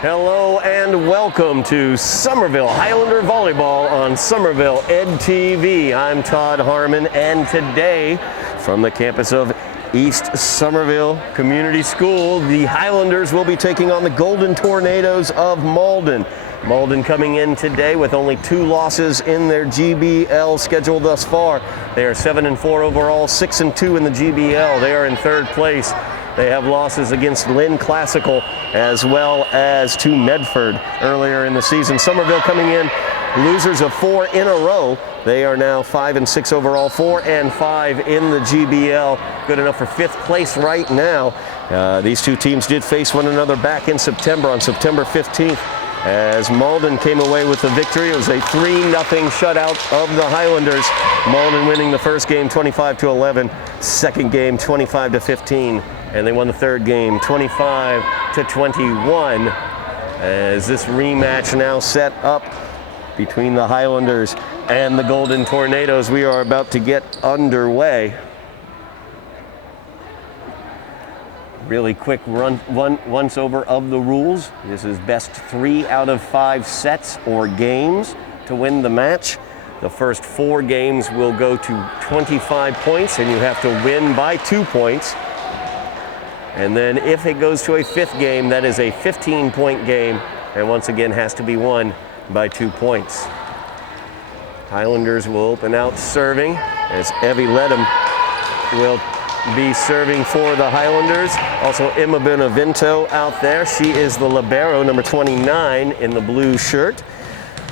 Hello and welcome to Somerville Highlander Volleyball on Somerville Ed TV. I'm Todd Harmon, and today from the campus of East Somerville Community School, the Highlanders will be taking on the Golden Tornadoes of Malden. Malden coming in today with only 2 losses in their GBL schedule thus far. They are 7-4 overall, 6-2 in the GBL. They are in 3rd place. They have losses against Lynn Classical as well as to Medford earlier in the season. Somerville coming in losers of 4 in a row. They are now 5-6 overall, 4-5 in the GBL. Good enough for 5th place right now. These two teams did face one another back in September, on September 15th, as Malden came away with the victory. It was a 3-0 shutout of the Highlanders. Malden winning the first game 25-11, second game 25-15, and they won the third game 25-21. As this rematch now set up between the Highlanders and the Golden Tornadoes, we are about to get underway. Really quick once over of the rules. This is best 3 out of 5 sets or games to win the match. The first 4 games will go to 25 points, and you have to win by 2 points. And then if it goes to a 5th game, that is a 15-point game, and once again has to be won by 2 points. Highlanders will open out serving as Evie Ledham will be serving for the Highlanders. Also Emma Benevento out there. She is the libero, number 29 in the blue shirt.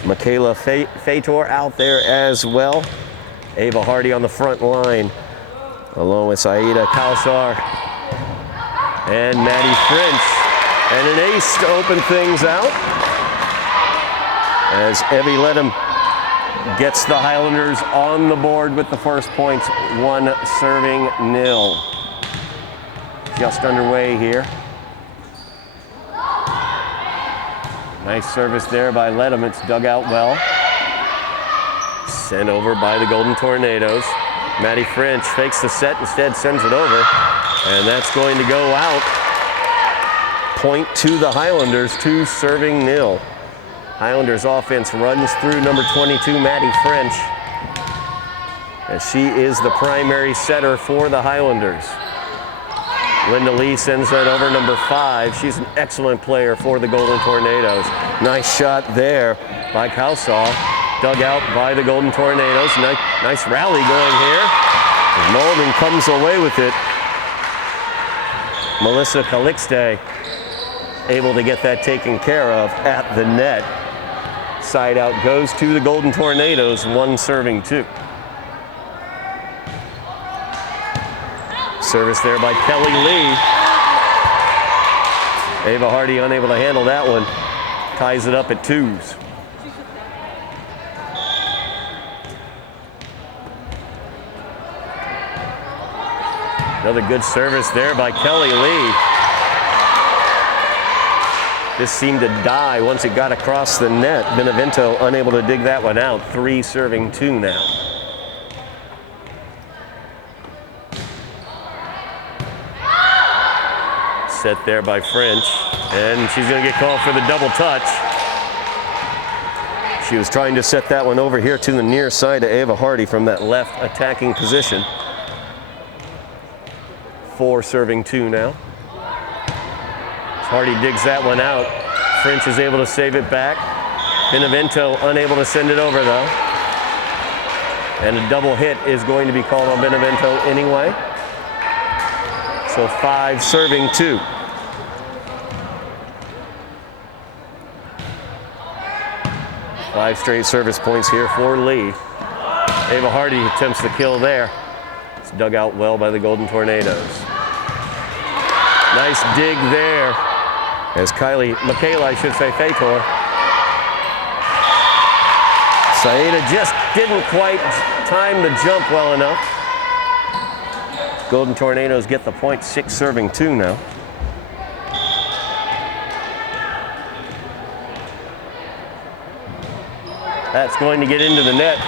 Michaela Fator out there as well. Ava Hardy on the front line, along with Saida Kausar and Maddie French. And an ace to open things out as Evie Ledham gets the Highlanders on the board with the first points, 1-0. Just underway here. Nice service there by Ledham. It's dug out well. Sent over by the Golden Tornadoes. Maddie French fakes the set, instead sends it over, and that's going to go out. Point to the Highlanders, 2-0. Highlanders offense runs through number 22, Maddie French, as she is the primary setter for the Highlanders. Linda Lee sends that over, number 5. She's an excellent player for the Golden Tornadoes. Nice shot there by Kausar, dug out by the Golden Tornadoes. Nice rally going here. Malden comes away with it. Melissa Calixte able to get that taken care of at the net. Side out goes to the Golden Tornadoes, 1-2. Service there by Kelly Lee. Ava Hardy unable to handle that one. Ties it up at 2s. Another good service there by Kelly Lee. This seemed to die once it got across the net. Benevento unable to dig that one out. 3-2 now. Set there by French, and she's going to get called for the double touch. She was trying to set that one over here to the near side of Ava Hardy from that left attacking position. 4-2 now. Hardy digs that one out. French is able to save it back. Benevento unable to send it over though. And a double hit is going to be called on Benevento anyway. So 5-2. Five straight service points here for Lee. Ava Hardy attempts the kill there. It's dug out well by the Golden Tornadoes. Nice dig there as Michaela, I should say, Fator. Saida just didn't quite time the jump well enough. Golden Tornadoes get the point, 6-2 now. That's going to get into the net.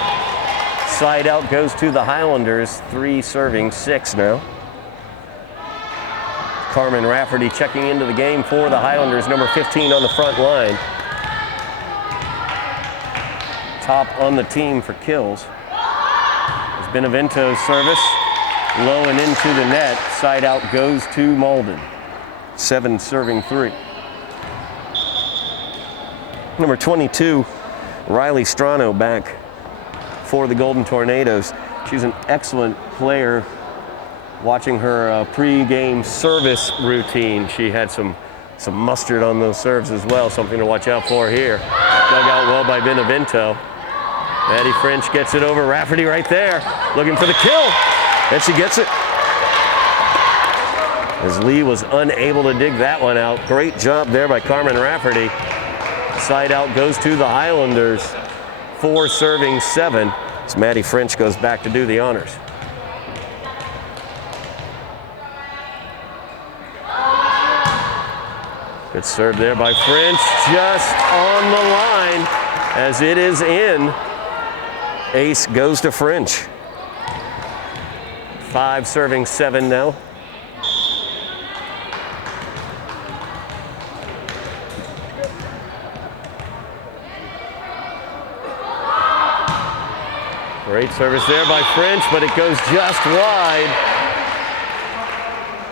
Side out goes to the Highlanders, 3-6 now. Carmen Rafferty checking into the game for the Highlanders, number 15 on the front line. Top on the team for kills. It's Benevento's service, low and into the net. Side out goes to Malden. 7 serving 3. Number 22, Riley Strano back for the Golden Tornadoes. She's an excellent player. Watching her pre-game service routine, she had some mustard on those serves as well, something to watch out for here. Dug out well by Benevento. Maddie French gets it over. Rafferty right there, looking for the kill, and she gets it. As Lee was unable to dig that one out. Great job there by Carmen Rafferty. Side out goes to the Highlanders. 4 serving 7. As Maddie French goes back to do the honors. Good serve there by French, just on the line as it is in. Ace goes to French. 5 serving 7 now. Great service there by French, but it goes just wide.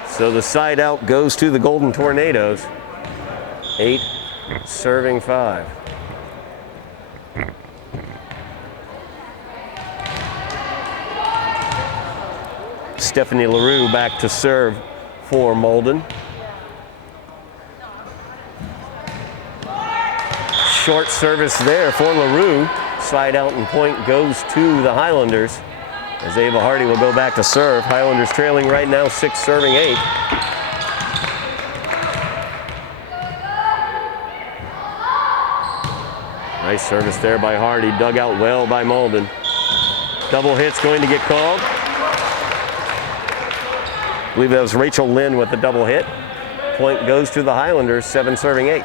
So the side out goes to the Golden Tornadoes. 8 serving 5. Stephanie LaRue back to serve for Malden. Short service there for LaRue. Side out and point goes to the Highlanders as Ava Hardy will go back to serve. Highlanders trailing right now 6 serving 8. Nice service there by Hardy, dug out well by Malden. Double hit's going to get called. I believe that was Rachel Lynn with the double hit. Point goes to the Highlanders, 7 serving 8.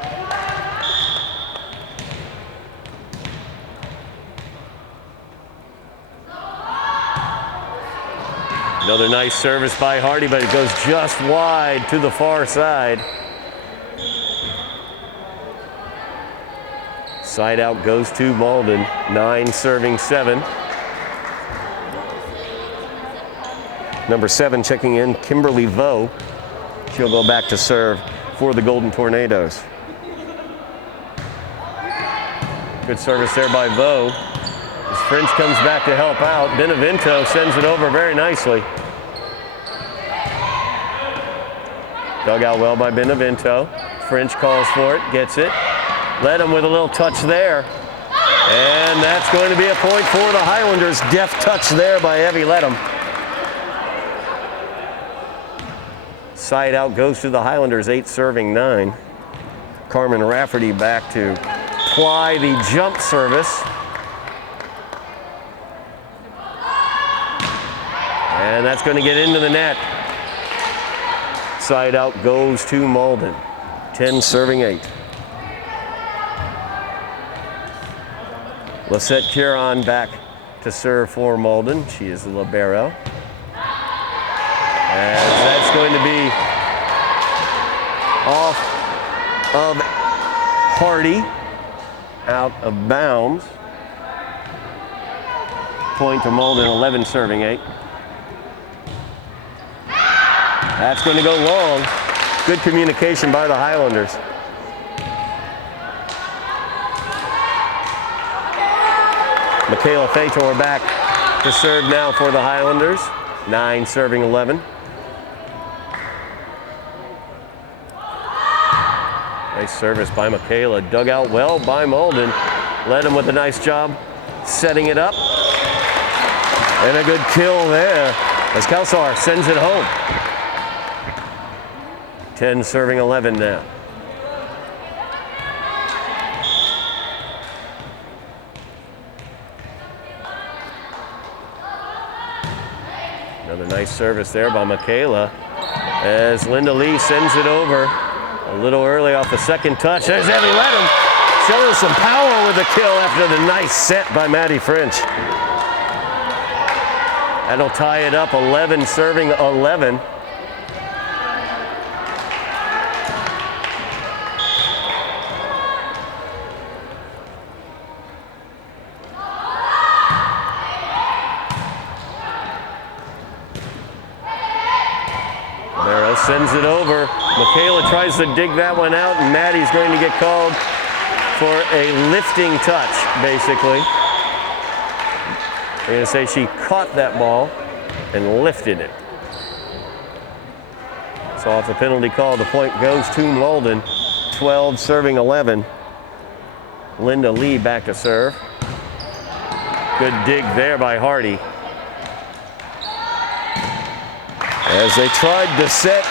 Another nice service by Hardy, but it goes just wide to the far side. Side out goes to Malden, 9 serving 7. Number 7 checking in, Kimberly Vo. She'll go back to serve for the Golden Tornadoes. Good service there by Vo. As French comes back to help out, Benevento sends it over very nicely. Dug out well by Benevento. French calls for it, gets it. Led him with a little touch there. And that's going to be a point for the Highlanders. Deft touch there by Evie Ledham. Side out goes to the Highlanders, 8 serving 9. Carmen Rafferty back to ply the jump service. And that's going to get into the net. Side out goes to Malden, 10 serving 8. Lisette Curon back to serve for Malden. She is the libero. And that's going to be off of Hardy, out of bounds. Point to Malden, 11 serving 8. That's going to go long. Good communication by the Highlanders. Michaela Fator back to serve now for the Highlanders. 9 serving 11. Nice service by Michaela. Dug out well by Malden. Led him with a nice job setting it up. And a good kill there as Kelsar sends it home. 10 serving 11 now. Another nice service there by Michaela as Linda Lee sends it over a little early off the second touch. There's Evie Ledham showing some power with the kill after the nice set by Maddie French. That'll tie it up, 11 serving 11. Michaela tries to dig that one out, and Maddie's going to get called for a lifting touch, basically. They're going to say she caught that ball and lifted it. So off the penalty call, the point goes to Malden. 12 serving 11. Linda Lee back to serve. Good dig there by Hardy. As they tried to set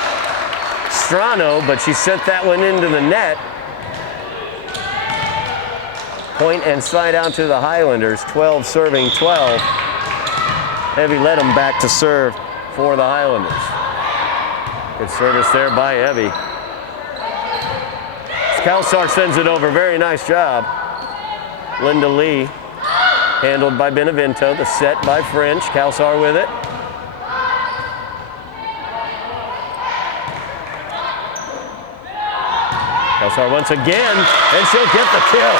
Strano, but she sent that one into the net. Point and side out to the Highlanders, 12 serving 12. Evie Ledham back to serve for the Highlanders. Good service there by Evie. Kalsar sends it over, very nice job. Linda Lee, handled by Benevento, the set by French, Kalsar with it. Kalsar once again, and she'll get the kill.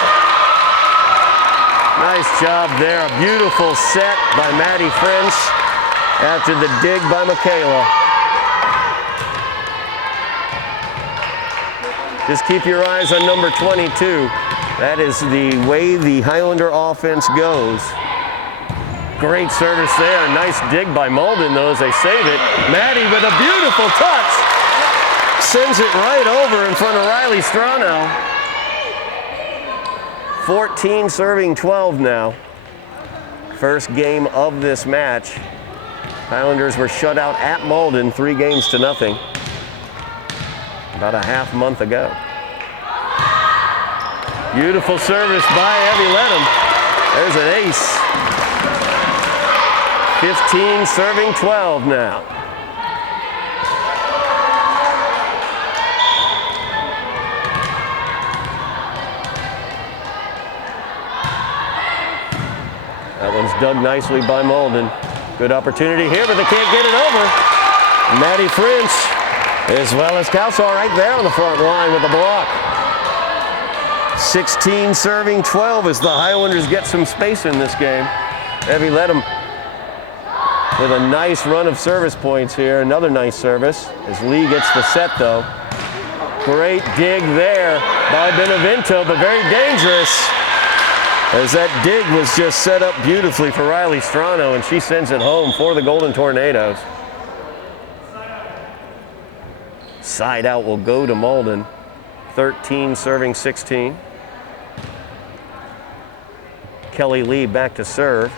Nice job there, a beautiful set by Maddie French after the dig by Michaela. Just keep your eyes on number 22. That is the way the Highlander offense goes. Great service there, nice dig by Malden though as they save it. Maddie with a beautiful touch. Sends it right over in front of Riley Strano. 14 serving 12 now. First game of this match. Highlanders were shut out at Malden 3-0. About a half month ago. Beautiful service by Evie Ledham. There's an ace. 15 serving 12 now. That one's dug nicely by Malden. Good opportunity here, but they can't get it over. Maddie French, as well as Kalsar right there on the front line with the block. 16 serving 12 as the Highlanders get some space in this game. Evie Ledham with a nice run of service points here. Another nice service as Lee gets the set though. Great dig there by Benevento, but very dangerous as that dig was just set up beautifully for Riley Strano, and she sends it home for the Golden Tornadoes. Side out will go to Malden. 13 serving 16. Kelly Lee back to serve.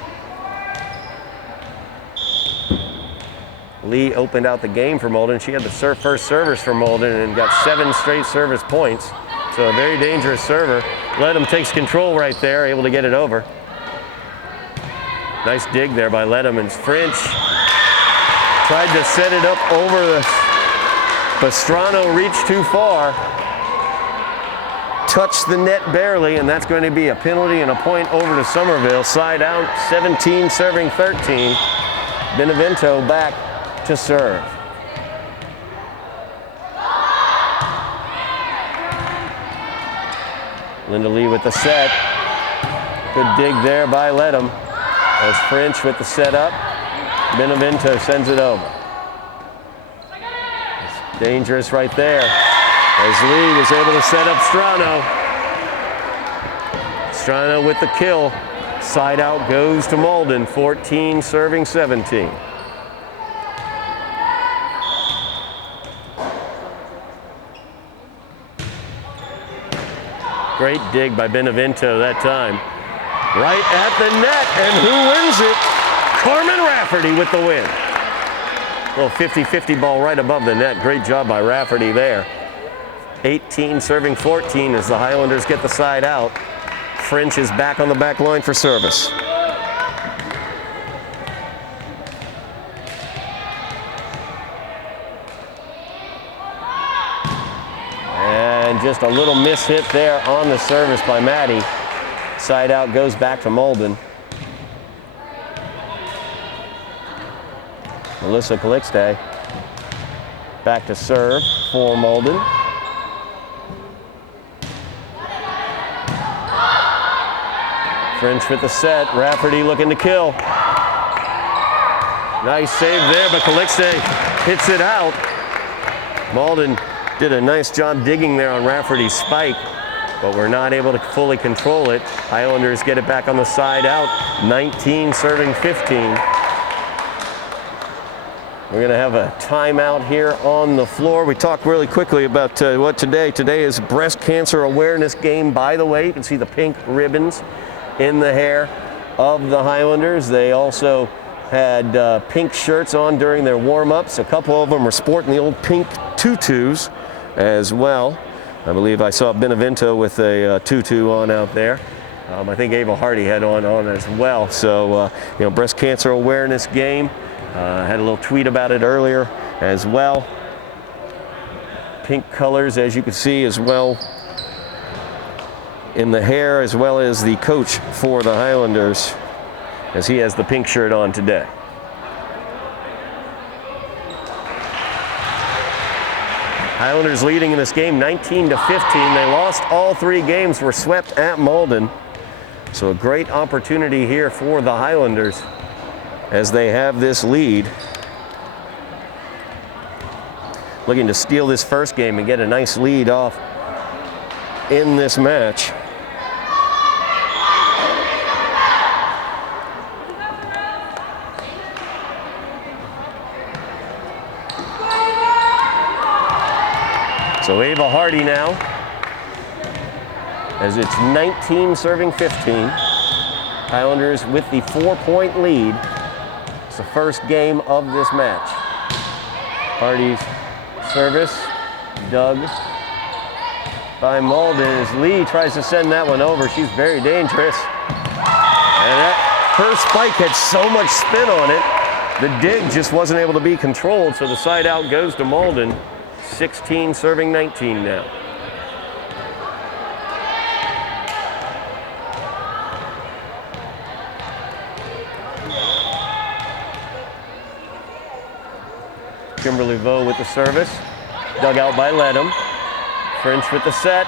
Lee opened out the game for Malden. She had the first service for Malden and got 7 straight service points. So a very dangerous server. Ledham takes control right there, able to get it over. Nice dig there by Ledham, and French tried to set it up over the Pastrano, reached too far. Touched the net barely, and that's going to be a penalty and a point over to Somerville. Side out, 17 serving 13. Benevento back to serve. Linda Lee with the set. Good dig there by Ledham. As French with the set up. Benevento sends it over. It's dangerous right there. As Lee was able to set up Strano. Strano with the kill. Side out goes to Malden. 14 serving 17. Great dig by Benevento that time. Right at the net, and who wins it? Carmen Rafferty with the win. Little 50-50 ball right above the net. Great job by Rafferty there. 18 serving 14 as the Highlanders get the side out. French is back on the back line for service. And just a little miss hit there on the service by Maddie. Side out goes back to Malden. Melissa Calixte back to serve for Malden. French with the set. Rafferty looking to kill. Nice save there, but Calixte hits it out. Malden Did a nice job digging there on Rafferty's spike, but we're not able to fully control it. Highlanders get it back on the side out, 19 serving 15. We're gonna have a timeout here on the floor. We talked really quickly about what today is Breast Cancer Awareness Game, by the way. You can see the pink ribbons in the hair of the Highlanders. They also had pink shirts on during their warm-ups. A couple of them were sporting the old pink tutus as well. I believe I saw Benevento with a tutu on out there. I think Ava Hardy had on as well. So, Breast Cancer Awareness Game. Had a little tweet about it earlier as well. Pink colors, as you can see, as well in the hair, as well as the coach for the Highlanders, as he has the pink shirt on today. Highlanders leading in this game 19-15. They lost all 3 games, were swept at Malden. So a great opportunity here for the Highlanders as they have this lead. Looking to steal this first game and get a nice lead off in this match. So Ava Hardy now, as it's 19 serving 15. Highlanders with the 4-point lead. It's the first game of this match. Hardy's service, dug by Malden as Lee tries to send that one over. She's very dangerous. And her spike had so much spin on it, the dig just wasn't able to be controlled, so the side out goes to Malden. 16 serving 19 now. Kimberly Vo with the service. Dug out by Ledham. French with the set.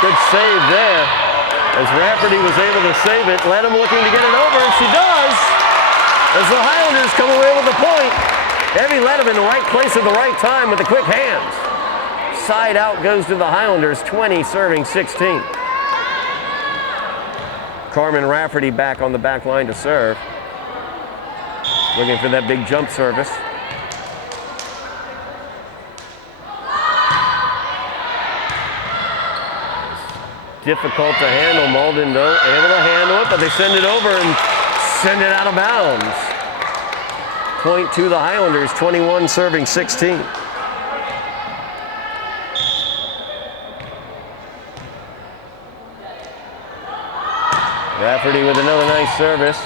Good save there. As Rafferty was able to save it. Ledham looking to get it over, and she does. As the Highlanders come away with the point. Evie Ledham in the right place at the right time with the quick hands. Side out goes to the Highlanders, 20 serving 16. Carmen Rafferty back on the back line to serve. Looking for that big jump service. Difficult to handle. Malden though, able to handle it, but they send it over and send it out of bounds. Point to the Highlanders, 21 serving 16. Rafferty with another nice service.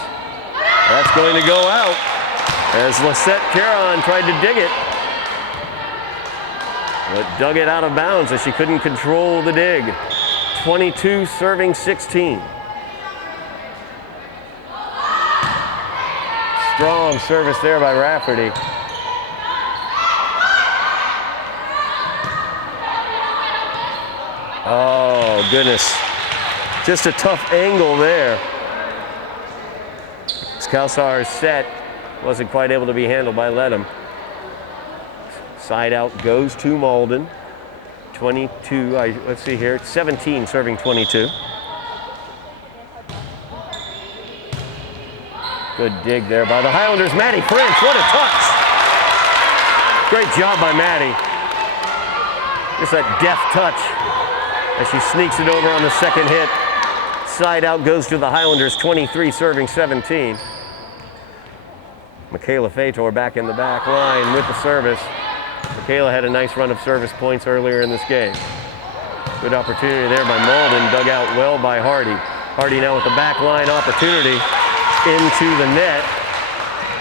That's going to go out as Lisette Caron tried to dig it, but dug it out of bounds as she couldn't control the dig. 22 serving 16. Strong service there by Rafferty. Oh, goodness. Just a tough angle there. Skalsar's set wasn't quite able to be handled by Ledham. Side out goes to Malden. 22, let's see here, 17 serving 22. Good dig there by the Highlanders. Maddie French, what a touch. Great job by Maddie. Just that deft touch as she sneaks it over on the second hit. Side out goes to the Highlanders, 23 serving 17. Michaela Fator back in the back line with the service. Michaela had a nice run of service points earlier in this game. Good opportunity there by Malden, dug out well by Hardy. Hardy now with the back line opportunity into the net.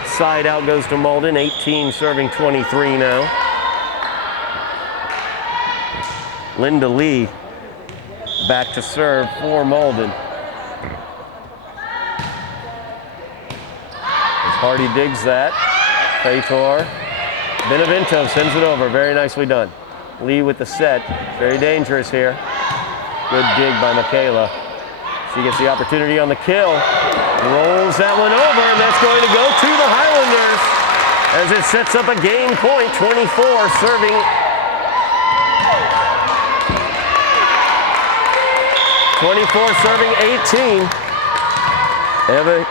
Side out goes to Malden, 18 serving 23 now. Linda Lee back to serve for Malden. As Hardy digs that, Fator. Benevento sends it over, very nicely done. Lee with the set, very dangerous here. Good dig by Michaela. She gets the opportunity on the kill. Rolls that one over, and that's going to go to the Highlanders as it sets up a game point, 24 serving 24 serving 18.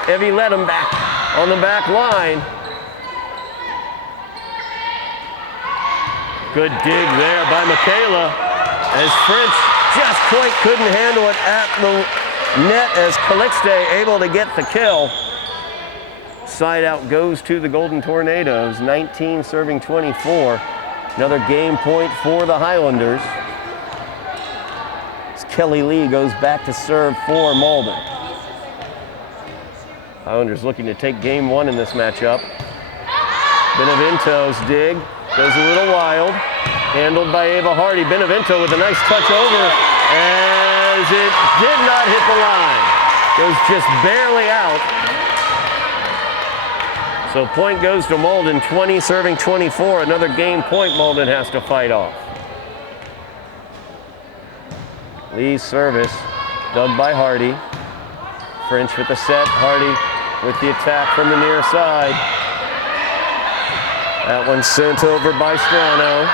Evie led him back on the back line. Good dig there by Michaela as French just quite couldn't handle it at the net as Calixte able to get the kill. Side out goes to the Golden Tornadoes, 19 serving 24. Another game point for the Highlanders. As Kelly Lee goes back to serve for Malden. Highlanders looking to take game one in this matchup. Benevento's dig goes a little wild. Handled by Ava Hardy. Benevento with a nice touch over as it did not hit the line. Goes just barely out. So point goes to Malden, 20 serving 24. Another game point Malden has to fight off. Lee's service, dug by Hardy. French with the set, Hardy with the attack from the near side. That one sent over by Strano.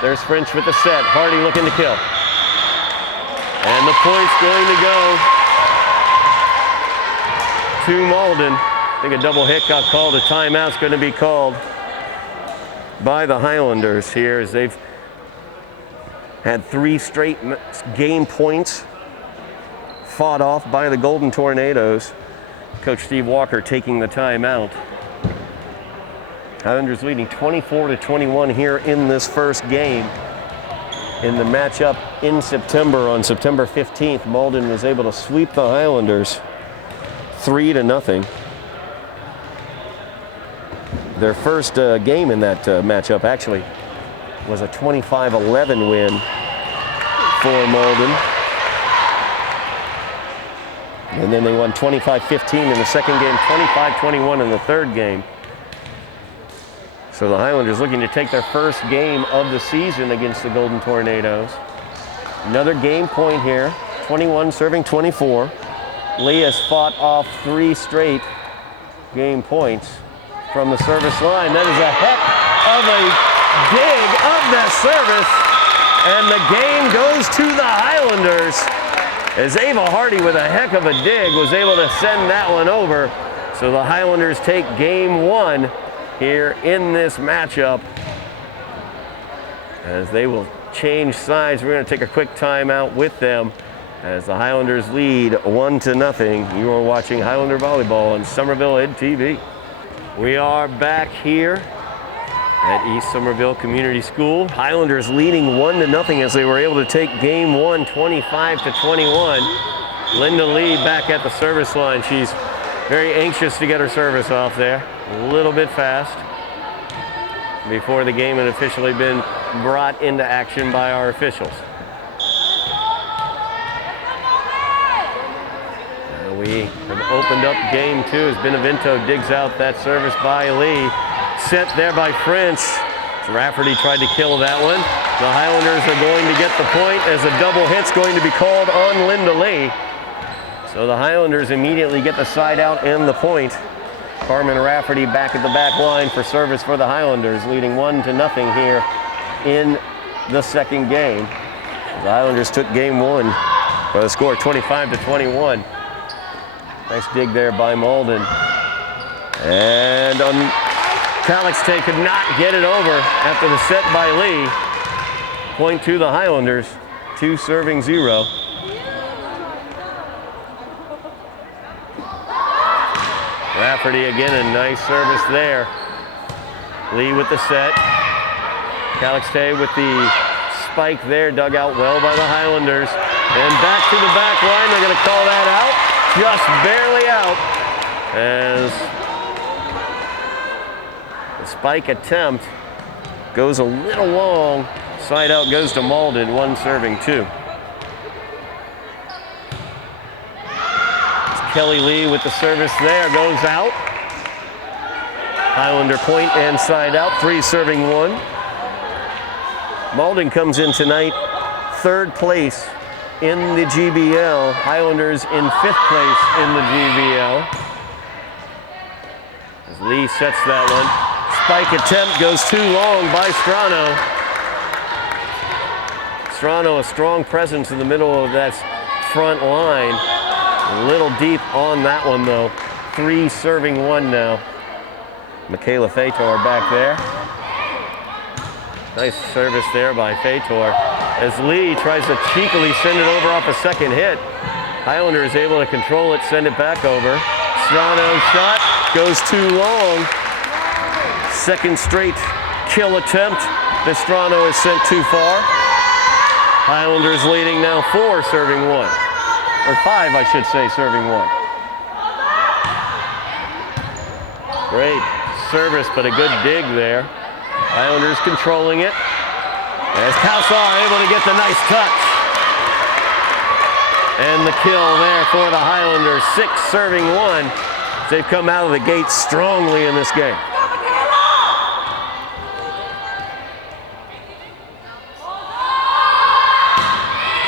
There's French with the set, Hardy looking to kill. And the point's going to go to Malden. I think a double hit got called. A timeout's going to be called by the Highlanders here as they've had 3 straight game points fought off by the Golden Tornadoes. Coach Steve Walker taking the timeout. Highlanders leading 24-21 here in this first game. In the matchup in September, on September 15th, Malden was able to sweep the Highlanders 3-0. Their first game in that matchup actually was a 25-11 win for Malden. And then they won 25-15 in the second game, 25-21 in the third game. So the Highlanders looking to take their first game of the season against the Golden Tornadoes. Another game point here, 21 serving 24. Lee has fought off 3 straight game points from the service line. That is a heck of a dig of that service. And the game goes to the Highlanders as Ava Hardy with a heck of a dig was able to send that one over. So the Highlanders take game one here in this matchup as they will change sides. We're going to take a quick timeout with them as the Highlanders lead 1-0. You are watching Highlander Volleyball on Somerville Ed TV. We are back here at East Somerville Community School. Highlanders leading 1-0 as they were able to take game one 25-21. Linda Lee back at the service line. She's very anxious to get her service off there. A little bit fast before the game had officially been brought into action by our officials. We have opened up game two as Benevento digs out that service by Lee. Sent there by French. Rafferty tried to kill that one. The Highlanders are going to get the point as a double hit's going to be called on Linda Lee. So the Highlanders immediately get the side out and the point. Harmon Rafferty back at the back line for service for the Highlanders, leading 1-0 here in the second game. The Highlanders took game one by the score 25-21. Nice dig there by Malden. And Calixte could not get it over after the set by Lee. Point to the Highlanders, 2 serving 0. Rafferty again, a nice service there. Lee with the set. Calixte with the spike there, dug out well by the Highlanders. And back to the back line, they're gonna call that out. Just barely out as the spike attempt goes a little long. Side out goes to Malden, 1 serving 2. Kelly Lee with the service there, goes out. Highlander point and side out, 3 serving 1. Malden comes in tonight 3rd place in the GBL. Highlanders in 5th place in the GBL. As Lee sets that one. Spike attempt goes too long by Strano. Strano, a strong presence in the middle of that front line. A little deep on that one though. 3 serving 1 now. Michaela Fator back there. Nice service there by Fator. As Lee tries to cheekily send it over off a second hit. Highlander is able to control it, send it back over. Strano's shot goes too long. Second straight kill attempt. Strano is sent too far. Highlanders leading now 4 serving 1. Or 5, I should say, serving 1. Great service, but a good dig there. Highlanders controlling it. As Kalsar able to get the nice touch. And the kill there for the Highlanders. 6 serving 1. They've come out of the gate strongly in this game.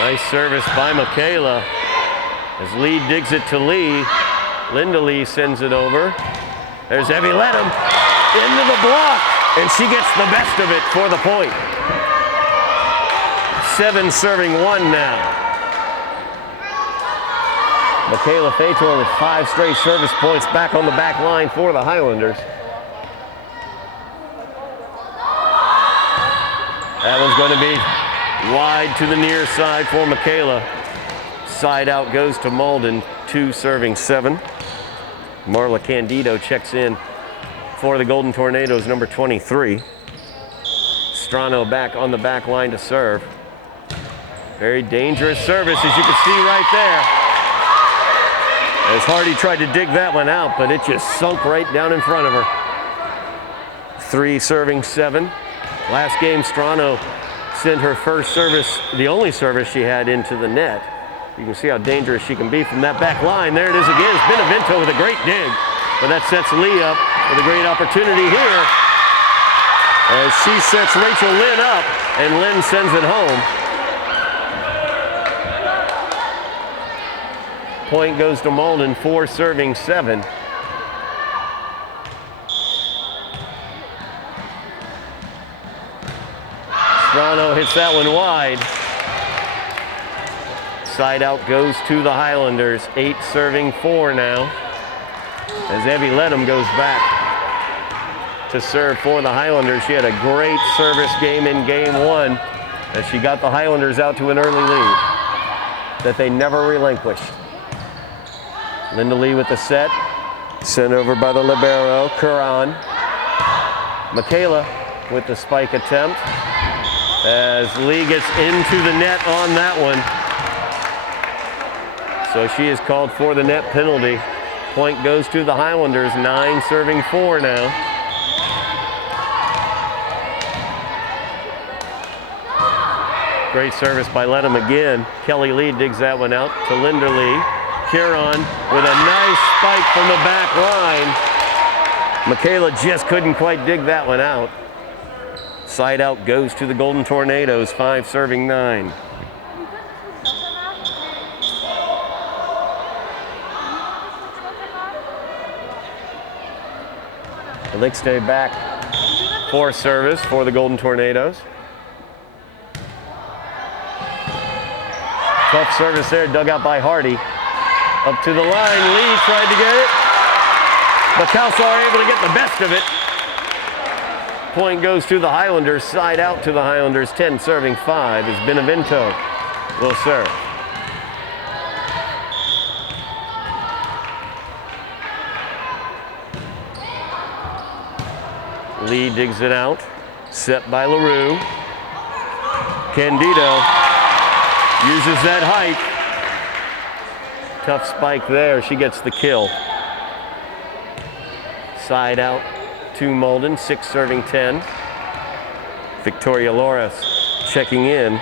Nice service by Michaela. As Lee digs it to Lee. Linda Lee sends it over. There's Evie Ledham into the block, and she gets the best of it for the point. 7 serving 1 now. Michaela Fator with 5 straight service points back on the back line for the Highlanders. That one's going to be wide to the near side for Michaela. Side out goes to Malden, 2 serving 7. Marla Candido checks in for the Golden Tornadoes, number 23. Strano back on the back line to serve. Very dangerous service, as you can see right there. As Hardy tried to dig that one out, but it just sunk right down in front of her. 3 serving 7. Last game, Strano sent her first service, the only service she had, into the net. You can see how dangerous she can be from that back line. There it is again. It's Benevento with a great dig. But that sets Lee up with a great opportunity here. As she sets Rachel Lynn up, and Lynn sends it home. Point goes to Malden, 4 serving 7. Strano hits that one wide. Side out goes to the Highlanders, 8 serving 4 now. As Evie Ledham goes back to serve for the Highlanders. She had a great service game in game 1 as she got the Highlanders out to an early lead that they never relinquished. Linda Lee with the set, sent over by the libero, Curran. Michaela with the spike attempt as Lee gets into the net on that one. So she is called for the net penalty. Point goes to the Highlanders, 9 serving 4 now. Great service by Ledham again. Kelly Lee digs that one out to Linda Lee. Kieran with a nice spike from the back line. Michaela just couldn't quite dig that one out. Side out goes to the Golden Tornadoes, 5 serving 9. Lickstay back for service for the Golden Tornadoes. Tough service there, dug out by Hardy. Up to the line, Lee tried to get it, but Kalsar able to get the best of it. Point goes to the Highlanders, side out to the Highlanders, 10 serving 5 as Benevento will serve. Lee digs it out, set by LaRue. Candido uses that height. Tough spike there, she gets the kill. Side out to Malden, 6 serving 10. Victoria Loras checking in.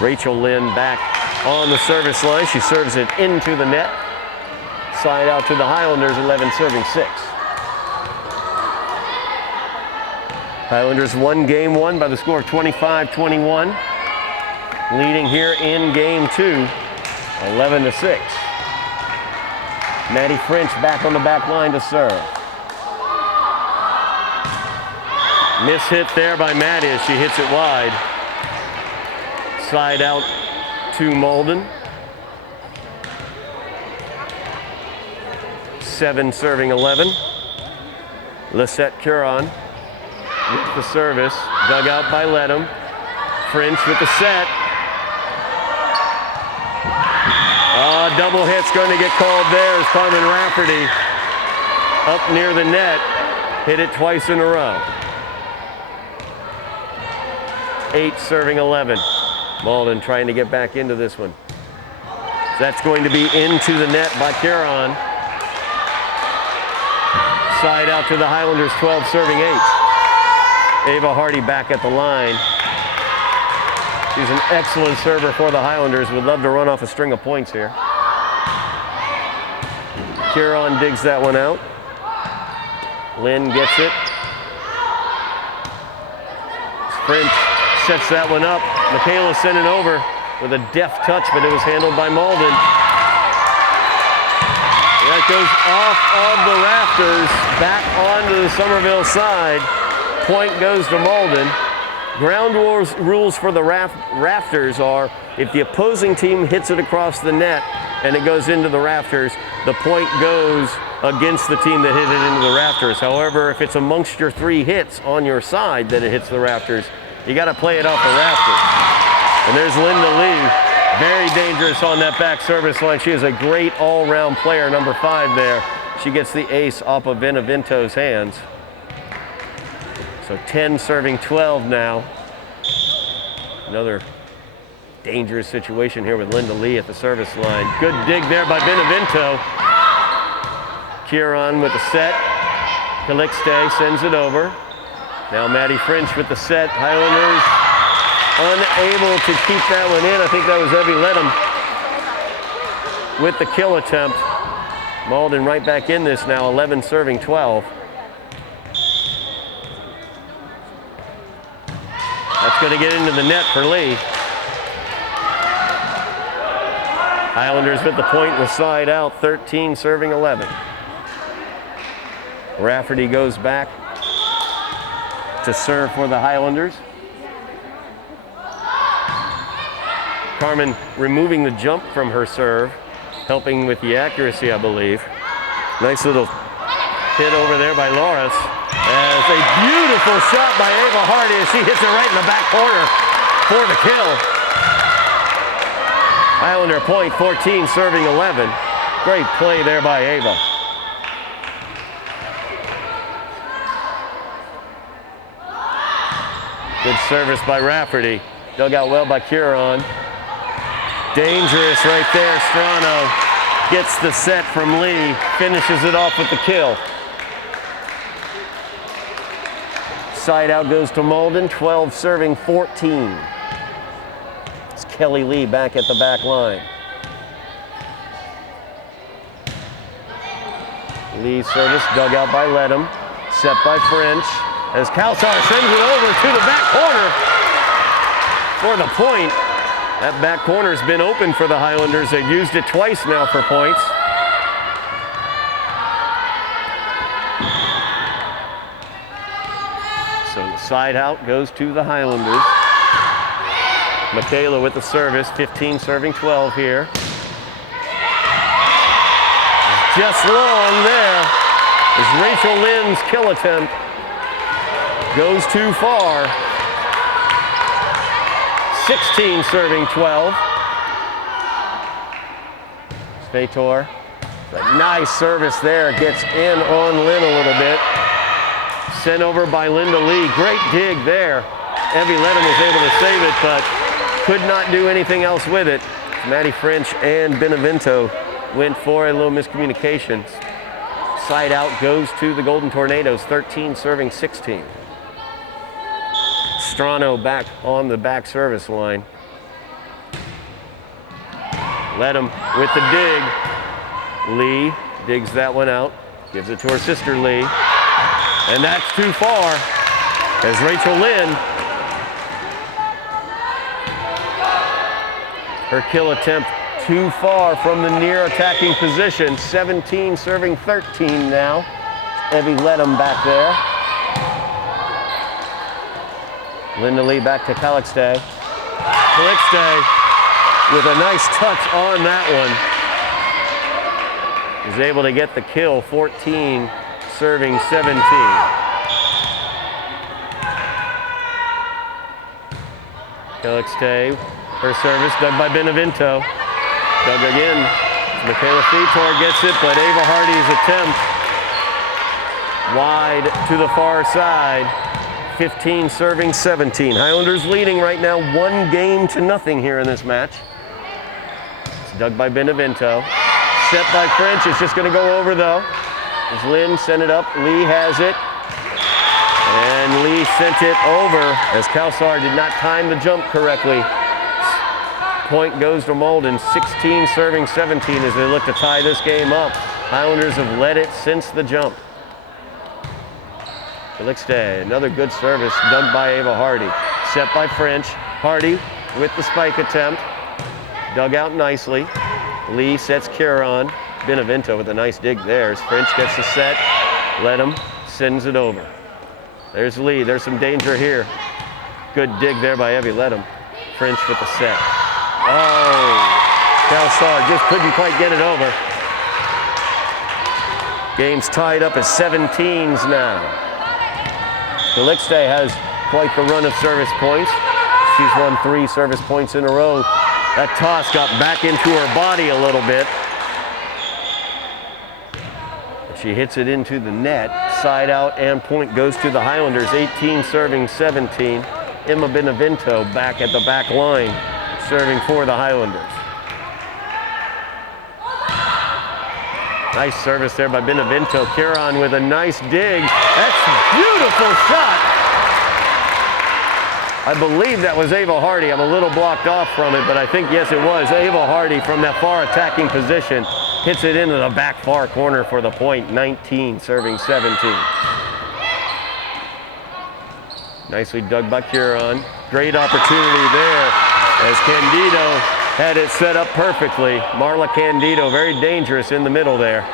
Rachel Lynn back on the service line. She serves it into the net. Side out to the Highlanders, 11 serving 6. Highlanders won game 1 by the score of 25-21. Leading here in game 2, 11-6. Maddie French back on the back line to serve. Miss hit there by Maddie as she hits it wide. Side out to Malden. 7 serving 11. Lisette Curon with the service. Dug out by Ledham. French with the set. Double hit's going to get called there as Carmen Rafferty up near the net. Hit it twice in a row. 8 serving 11. Malden trying to get back into this one. That's going to be into the net by Curon. Side out to the Highlanders, 12 serving 8. Ava Hardy back at the line. She's an excellent server for the Highlanders. Would love to run off a string of points here. Curon digs that one out. Lynn gets it. Sprint sets that one up. Michaela sent it over with a deft touch, but it was handled by Malden. That goes off of the rafters, back onto the Somerville side. Point goes to Malden. Ground rules for the rafters are if the opposing team hits it across the net and it goes into the rafters, the point goes against the team that hit it into the rafters. However, if it's amongst your 3 hits on your side that it hits the rafters, you got to play it off the rafters. And there's Linda Lee, very dangerous on that back service line. She is a great all-round player, number 5 there. She gets the ace off of Benavento's hands. So 10 serving 12 now. Another dangerous situation here with Linda Lee at the service line. Good dig there by Benevento. Curon with the set. Calixte sends it over. Now Maddie French with the set. Highlanders unable to keep that one in. I think that was Evie Ledham with the kill attempt. Malden right back in this now, 11 serving 12. That's going to get into the net for Lee. Highlanders with the point and the side out, 13 serving 11. Rafferty goes back to serve for the Highlanders. Carmen removing the jump from her serve, helping with the accuracy, I believe. Nice little hit over there by Loris. As a beautiful shot by Ava Hardy as she hits it right in the back corner for the kill. Highlander point, 14 serving 11. Great play there by Ava. Good service by Rafferty. Dug out well by Curon. Dangerous right there. Strano gets the set from Lee, finishes it off with the kill. Side out goes to Malden, 12 serving 14. It's Kelly Lee back at the back line. Lee's service dug out by Ledham, set by French. As Kalsar sends it over to the back corner for the point. That back corner's been open for the Highlanders. They've used it twice now for points. So the side out goes to the Highlanders. Michaela with the service, 15 serving 12 here. Just long there as Rachel Lynn's kill attempt goes too far. 16 serving 12. Spator, a nice service there, gets in on Lynn a little bit. Sent over by Linda Lee. Great dig there. Evie Ledham was able to save it, but could not do anything else with it. Maddie French and Benevento went for a little miscommunication. Side out goes to the Golden Tornadoes, 13 serving 16. Strano back on the back service line. Ledham with the dig. Lee digs that one out, gives it to her sister Lee. And that's too far as Rachel Lynn, her kill attempt too far from the near attacking position. 17 serving 13 now. Evie Ledham back there. Linda Lee back to Calixte. Calixte with a nice touch on that one. is able to get the kill, 14 serving 17. Calixte, her service, dug by Benevento. Dug again. Michaela Fetor gets it, but Ava Hardy's attempt wide to the far side. 15 serving 17. Highlanders leading right now 1-0 here in this match. It's dug by Benevento. Set by French. It's just going to go over though. As Lynn sent it up, Lee has it. And Lee sent it over as Kalsar did not time the jump correctly. Point goes to Malden, 16 serving 17 as they look to tie this game up. Highlanders have led it since the jump. Calixte, another good service, dug by Ava Hardy. Set by French. Hardy with the spike attempt. Dug out nicely. Lee sets Curon. Benevento with a nice dig there as French gets the set. Let him, sends it over. There's Lee, there's some danger here. Good dig there by Evie Ledham. French with the set. Oh, Kalsar just couldn't quite get it over. Game's tied up at 17s now. Calixte has quite the run of service points. She's won 3 service points in a row. That toss got back into her body a little bit. She hits it into the net. Side out and point goes to the Highlanders. 18 serving 17. Emma Benevento back at the back line, serving for the Highlanders. Nice service there by Benevento. Curon with a nice dig. That's a beautiful shot. I believe that was Ava Hardy. I'm a little blocked off from it, but I think, yes, it was Ava Hardy from that far attacking position. Hits it into the back far corner for the point. 19 serving 17. Nicely dug by Curon. Great opportunity there as Candido had it set up perfectly. Marla Candido, very dangerous in the middle there.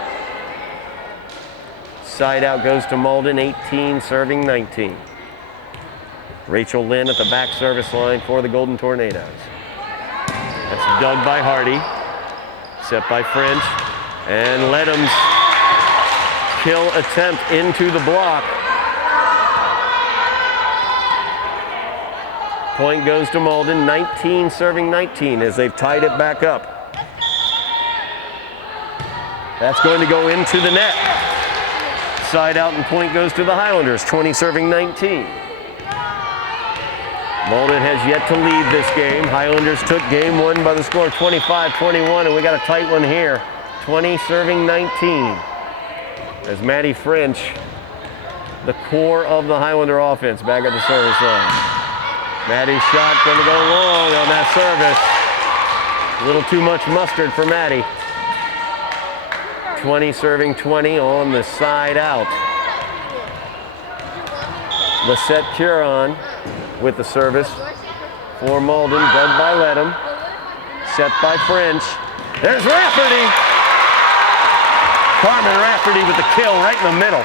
Side out goes to Malden, 18 serving 19. Rachel Lynn at the back service line for the Golden Tornadoes. That's dug by Hardy. Set by French. And Ledham's kill attempt into the block. Point goes to Malden, 19 serving 19 as they've tied it back up. That's going to go into the net. Side out and point goes to the Highlanders, 20 serving 19. Malden has yet to lead this game. Highlanders took game 1 by the score of 25-21, and we got a tight one here. 20 serving 19. As Maddie French, the core of the Highlander offense, back at the service line. Maddie's shot going to go long on that service. A little too much mustard for Maddie. 20 serving 20 on the side out. Lisette Curon with the service for Malden, dug by Ledham. Set by French. There's Rafferty. Carmen Rafferty with the kill right in the middle.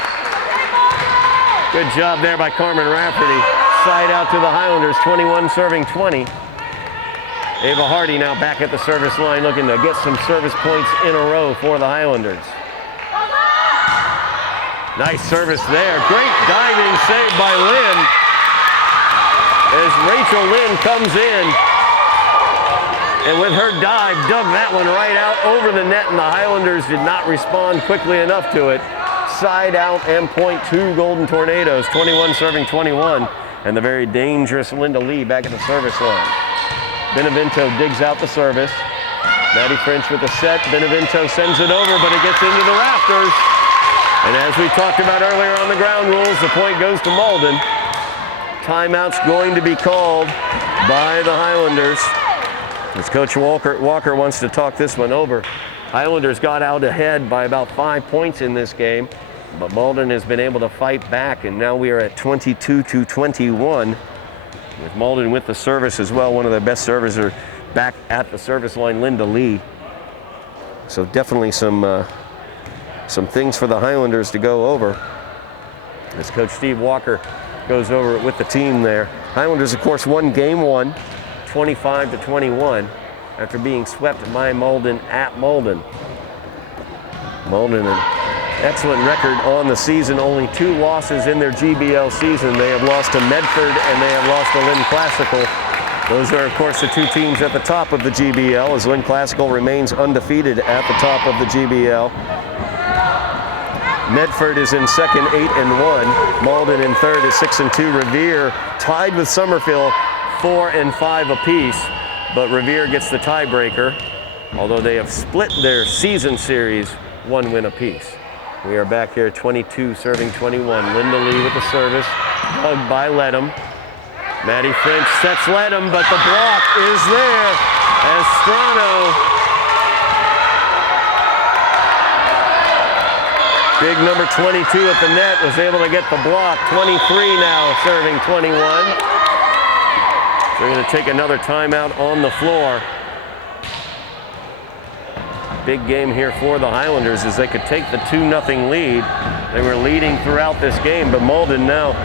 Good job there by Carmen Rafferty. Side out to the Highlanders, 21 serving 20. Ava Hardy now back at the service line looking to get some service points in a row for the Highlanders. Nice service there. Great diving save by Lynn. As Rachel Lynn comes in and with her dive dug that one right out over the net, and the Highlanders did not respond quickly enough to it. Side out and point to Golden Tornadoes, 21 serving 21. And the very dangerous Linda Lee back at the service line. Benevento digs out the service. Maddie French with the set. Benevento sends it over, but it gets into the rafters. And as we talked about earlier on the ground rules, the point goes to Malden. Timeout's going to be called by the Highlanders. As Coach Walker wants to talk this one over. Highlanders got out ahead by about 5 points in this game, but Malden has been able to fight back, and now we are at 22-21 with Malden with the service as well. One of their best servers are back at the service line, Linda Lee. So definitely some things for the Highlanders to go over as Coach Steve Walker goes over it with the team there. Highlanders, of course, won game 1, 25-21, after being swept by Malden at Malden. Malden, an excellent record on the season, only 2 losses in their GBL season. They have lost to Medford and they have lost to Lynn Classical. Those are, of course, the 2 teams at the top of the GBL, as Lynn Classical remains undefeated at the top of the GBL. Medford is in second, 8-1. Malden in third is 6-2. Revere tied with Somerville, 4-5 apiece, but Revere gets the tiebreaker, although they have split their season series 1 win apiece. We are back here, 22 serving 21. Linda Lee with the service, dug by Ledham. Maddie French sets Ledham, but the block is there as Strano, big number 22 at the net, was able to get the block. 23 now serving 21. They're going to take another timeout on the floor. Big game here for the Highlanders as they could take the 2-0 lead. They were leading throughout this game, but Malden now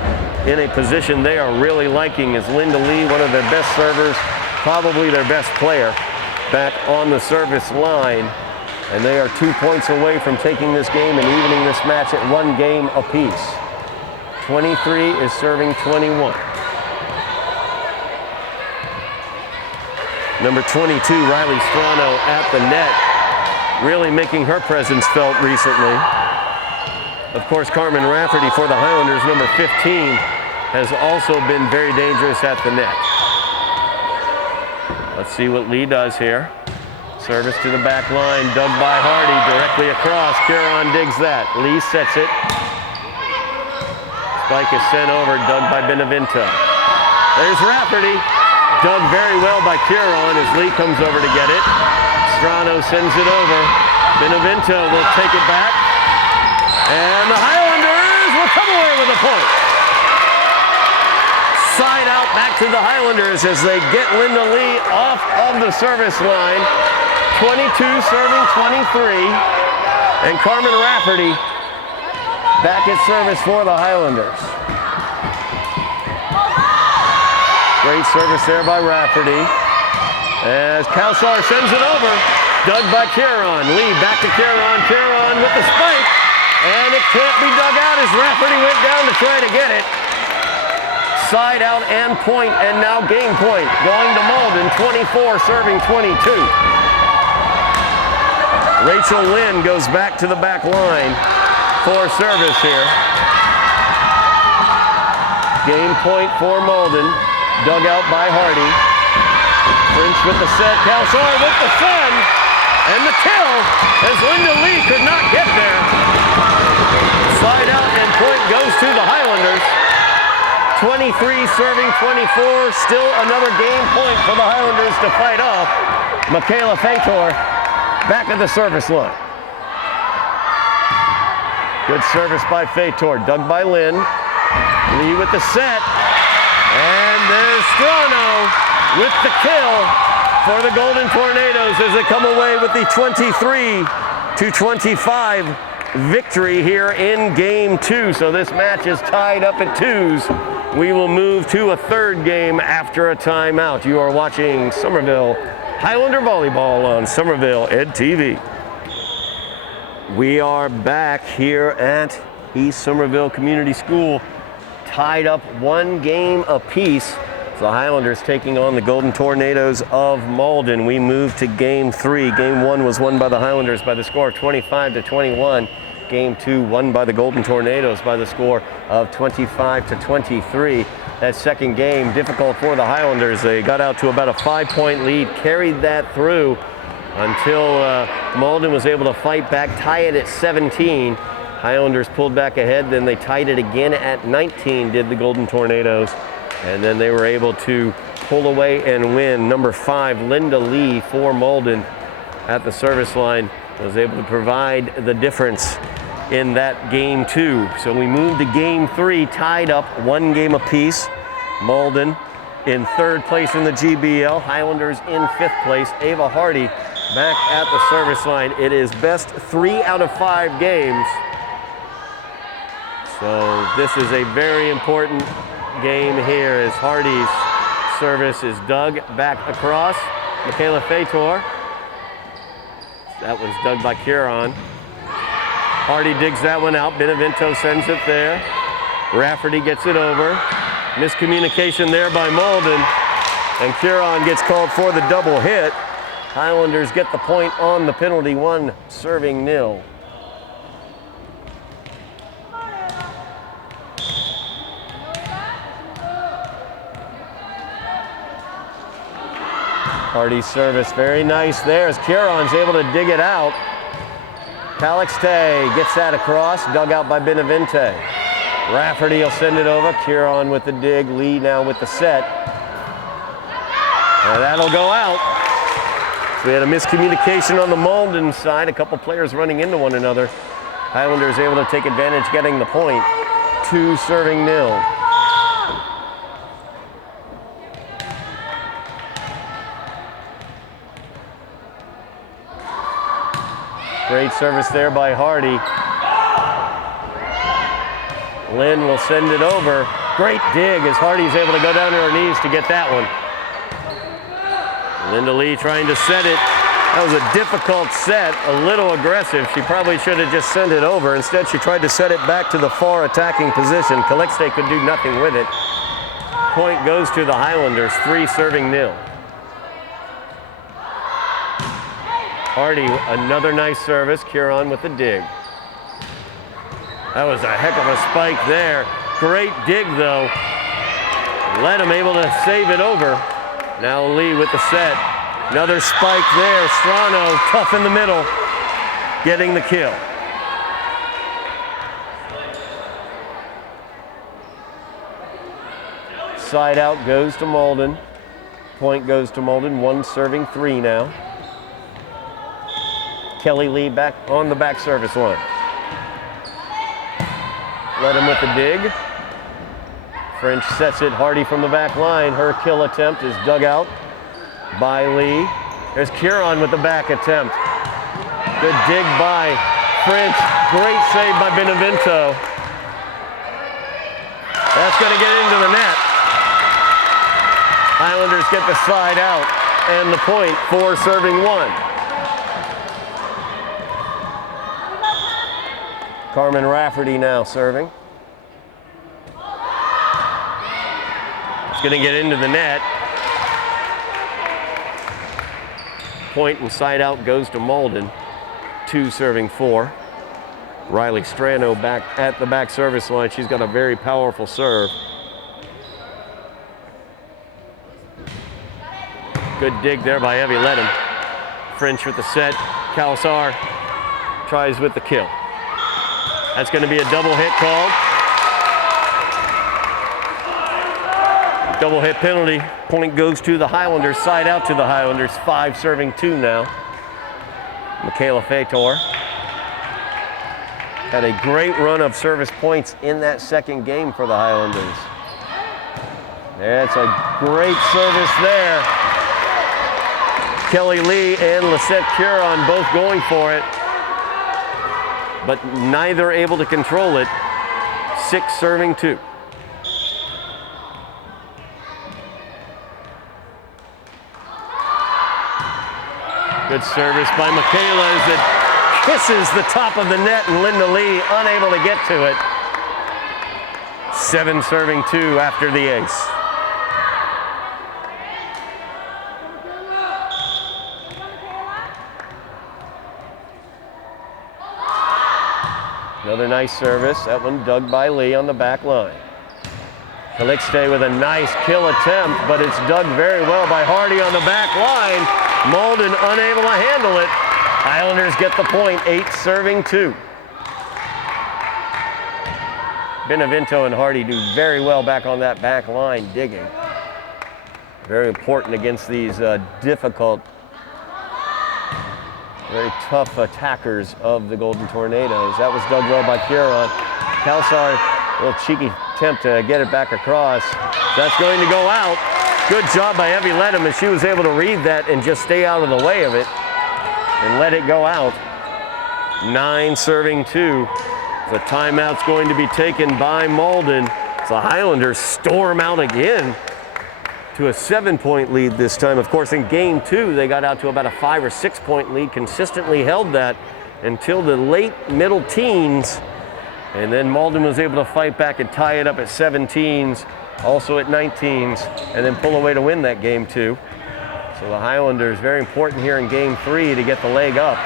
in a position they are really liking, as Linda Lee, one of their best servers, probably their best player, back on the service line. And they are 2 points away from taking this game and evening this match at 1 game apiece. 23 is serving 21. Number 22, Riley Strano at the net, really making her presence felt recently. Of course, Carmen Rafferty for the Highlanders, number 15, has also been very dangerous at the net. Let's see what Lee does here. Service to the back line, dug by Hardy, directly across. Curon digs that. Lee sets it. Spike is sent over, dug by Benevento. There's Rafferty. Dug very well by Curon as Lee comes over to get it. Strano sends it over. Benevento will take it back. And the Highlanders will come away with a point. Side out back to the Highlanders as they get Linda Lee off of the service line. 22 serving 23. And Carmen Rafferty back at service for the Highlanders. Great service there by Rafferty. As Kalsar sends it over. Dug by Curon. Lee back to Curon. Curon with the spike. And it can't be dug out as Rafferty went down to try to get it. Side out and point, and now game point going to Malden, 24 serving 22. Rachel Lynn goes back to the back line for service here. Game point for Malden, dug out by Hardy. French with the set, Kalsar with the send, and the kill as Linda Lee could not get there. Side out and point goes to the Highlanders. 23 serving 24, still another game point for the Highlanders to fight off. Michaela Fator back at the service line. Good service by Fator, dug by Lynn. Lee with the set, and there's Strano with the kill for the Golden Tornadoes as they come away with the 23-25 victory here in game 2. So this match is tied up at 2s. We will move to a third game after a timeout. You are watching Somerville Highlander Volleyball on Somerville Ed TV. We are back here at East Somerville Community School, tied up 1 game apiece. The Highlanders taking on the Golden Tornadoes of Malden. We move to game 3. Game 1 was won by the Highlanders by the score of 25-21. Game 2 won by the Golden Tornadoes by the score of 25-23. That second game, difficult for the Highlanders. They got out to about a 5-point lead, carried that through until Malden was able to fight back, tie it at 17. Highlanders pulled back ahead, then they tied it again at 19, did the Golden Tornadoes. And then they were able to pull away and win. Number 5, Linda Lee for Malden at the service line was able to provide the difference in that game 2. So we moved to game 3, tied up 1 game apiece. Malden in 3rd place in the GBL. Highlanders in 5th place. Ava Hardy back at the service line. It is best 3 out of 5 games. So this is a very important game here as Hardy's service is dug back across. Michaela Fator. That was dug by Curon. Hardy digs that one out. Benevento sends it there. Rafferty gets it over. Miscommunication there by Malden. And Curon gets called for the double hit. Highlanders get the point on the penalty, 1 serving 0. Hardy's service, very nice there as Curon's able to dig it out. Calixte gets that across, dug out by Benevente. Rafferty will send it over, Curon with the dig, Lee now with the set. And that'll go out. So we had a miscommunication on the Malden side, a couple players running into one another. Highlanders able to take advantage, getting the point, 2 serving 0. Great service there by Hardy. Lynn will send it over. Great dig as Hardy's able to go down to her knees to get that one. Linda Lee trying to set it. That was a difficult set, a little aggressive. She probably should have just sent it over. Instead, she tried to set it back to the far attacking position. Calixte could do nothing with it. Point goes to the Highlanders, 3 serving 0. Hardy, another nice service. Curon with the dig. That was a heck of a spike there. Great dig, though. Ledham able to save it over. Now Lee with the set. Another spike there. Strano, tough in the middle, getting the kill. Side out goes to Malden. Point goes to Malden, 1 serving 3 now. Kelly Lee back on the back service line. Ledham with the dig. French sets it, Hardy from the back line. Her kill attempt is dug out by Lee. There's Curon with the back attempt. Good dig by French. Great save by Benevento. That's going to get into the net. Highlanders get the side out and the point, 4 serving 1. Carmen Rafferty now serving. It's going to get into the net. Point and side out goes to Malden. 2 serving 4. Riley Strano back at the back service line. She's got a very powerful serve. Good dig there by Evie Ledham. French with the set. Calsar tries with the kill. That's going to be a double hit called. Double hit penalty. Point goes to the Highlanders. Side out to the Highlanders. 5 serving 2 now. Michaela Fator had a great run of service points in that second game for the Highlanders. That's a great service there. Kelly Lee and Lisette Curon both going for it, but neither able to control it. 6 serving 2. Good service by Michaela as it kisses the top of the net and Linda Lee unable to get to it. 7 serving 2 after the ace. Another nice service. That one dug by Lee on the back line. Calixte with a nice kill attempt, but it's dug very well by Hardy on the back line. Malden unable to handle it. Highlanders get the point, 8 serving 2. Benevento and Hardy do very well back on that back line digging. Very important against these difficult, very tough attackers of the Golden Tornadoes. That was dug well by Curon. Calsar, a little cheeky attempt to get it back across. That's going to go out. Good job by Evie Ledham as she was able to read that and just stay out of the way of it and let it go out. 9 serving 2. The timeout's going to be taken by Malden. The Highlanders storm out again to a 7-point lead this time. Of course, in game 2, they got out to about a 5 or 6 point lead, consistently held that until the late middle teens. And then Malden was able to fight back and tie it up at 17s, also at 19s, and then pull away to win that game too. So the Highlanders, very important here in game 3 to get the leg up.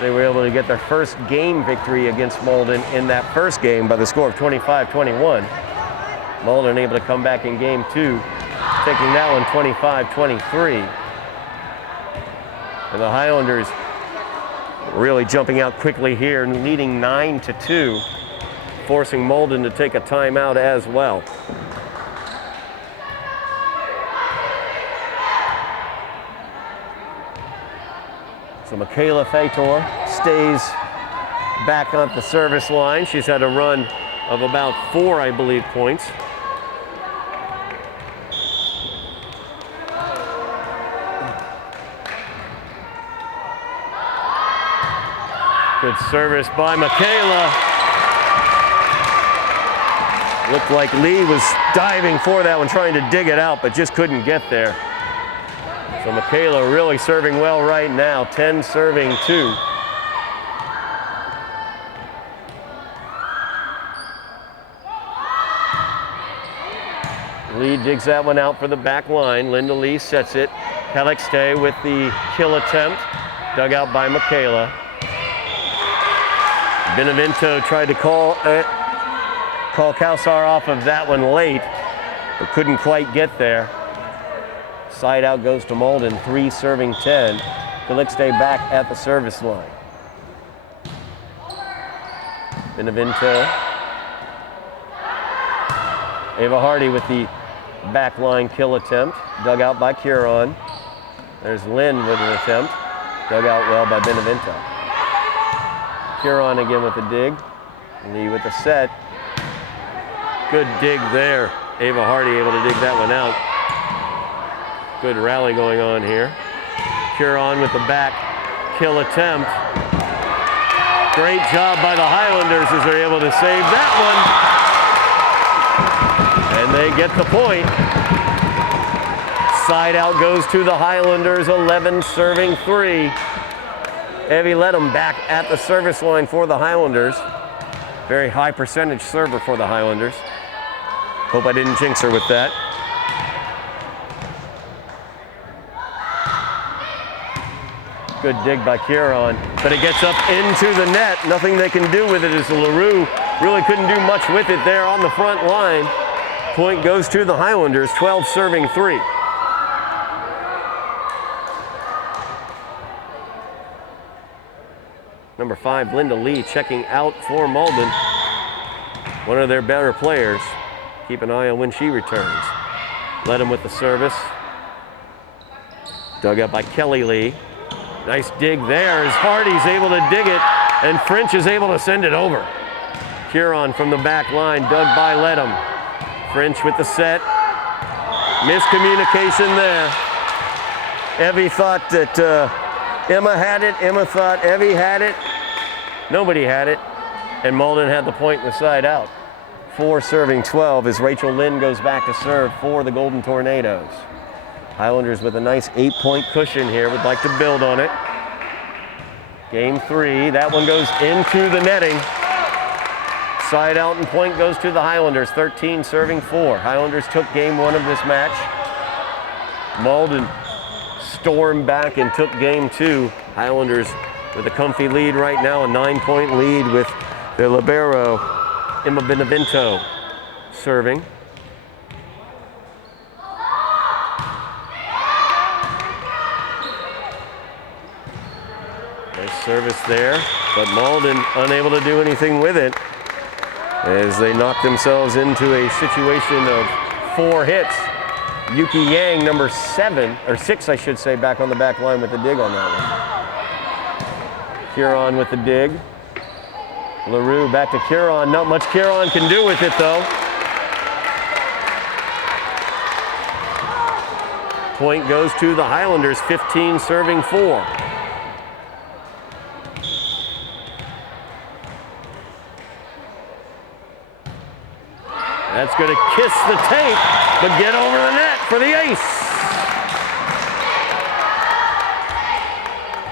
They were able to get their first game victory against Malden in that first game by the score of 25-21. Malden able to come back in game 2, taking that one 25-23. And the Highlanders really jumping out quickly here and leading 9-2, forcing Malden to take a timeout as well. So Michaela Fator stays back on the service line. She's had a run of about 4, I believe, points. Good service by Michaela. Looked like Lee was diving for that one, trying to dig it out, but just couldn't get there. So Michaela really serving well right now, 10 serving 2. Lee digs that one out for the back line. Linda Lee sets it. Helixte with the kill attempt, dug out by Michaela. Benevento tried to call Kausar off of that one late, but couldn't quite get there. Side out goes to Malden, 3 serving 10. Helixte back at the service line. Benevento. Ava Hardy with the back line kill attempt, dug out by Curon. There's Lynn with an attempt, dug out well by Benevento. Curon again with the dig. Lee with the set. Good dig there. Ava Hardy able to dig that one out. Good rally going on here. Curon with the back kill attempt. Great job by the Highlanders as they're able to save that one. And they get the point. Side out goes to the Highlanders, 11 serving 3. Evie Ledham back at the service line for the Highlanders. Very high percentage server for the Highlanders. Hope I didn't jinx her with that. Good dig by Curon, but it gets up into the net. Nothing they can do with it as LaRue really couldn't do much with it there on the front line. Point goes to the Highlanders, 12 serving 3. Number 5, Linda Lee, checking out for Malden. One of their better players. Keep an eye on when she returns. Ledham with the service. Dug up by Kelly Lee. Nice dig there as Hardy's able to dig it, and French is able to send it over. Curon from the back line, dug by Ledham. French with the set. Miscommunication there. Evie thought that Emma had it. Emma thought Evie had it. Nobody had it. And Malden had the point in the side out. 4 serving 12 as Rachel Lynn goes back to serve for the Golden Tornadoes. Highlanders with a nice 8-point cushion here, would like to build on it. Game 3, that one goes into the netting. Side out and point goes to the Highlanders, 13 serving 4. Highlanders took game 1 of this match. Malden stormed back and took game 2. Highlanders with a comfy lead right now, a 9-point lead with their libero, Emma Benevento, serving. Nice service there, but Malden unable to do anything with it as they knock themselves into a situation of 4 hits. Yuki Yang, number 7, or 6, I should say, back on the back line with the dig on that one. Curon with the dig. LaRue back to Curon. Not much Curon can do with it, though. Point goes to the Highlanders, 15 serving 4. That's going to kiss the tape, but get over the net for the ace.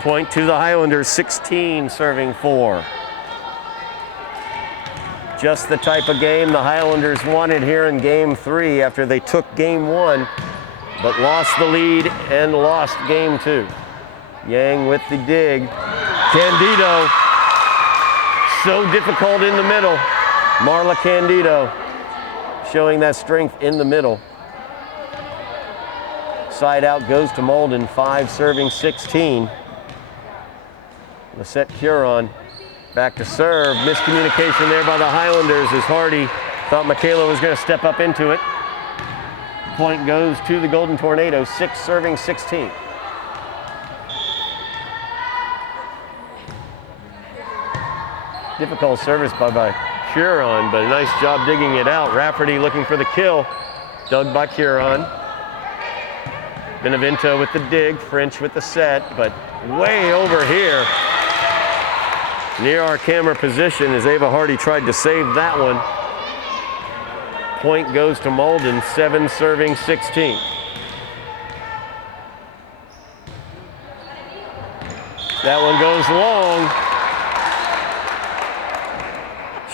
Point to the Highlanders, 16 serving 4. Just the type of game the Highlanders wanted here in game 3 after they took game 1, but lost the lead and lost game 2. Yang with the dig. Candido, so difficult in the middle. Marla Candido showing that strength in the middle. Side out goes to Malden, 5 serving 16. Lisette Curon back to serve. Miscommunication there by the Highlanders as Hardy thought Michaela was going to step up into it. Point goes to the Golden Tornadoes, 6 serving 16. Difficult service by Curon, but a nice job digging it out. Rafferty looking for the kill. Dug by Curon. Benevento with the dig, French with the set, but way over here. Near our camera position as Ava Hardy tried to save that one. Point goes to Malden, 7 serving 16. That one goes long.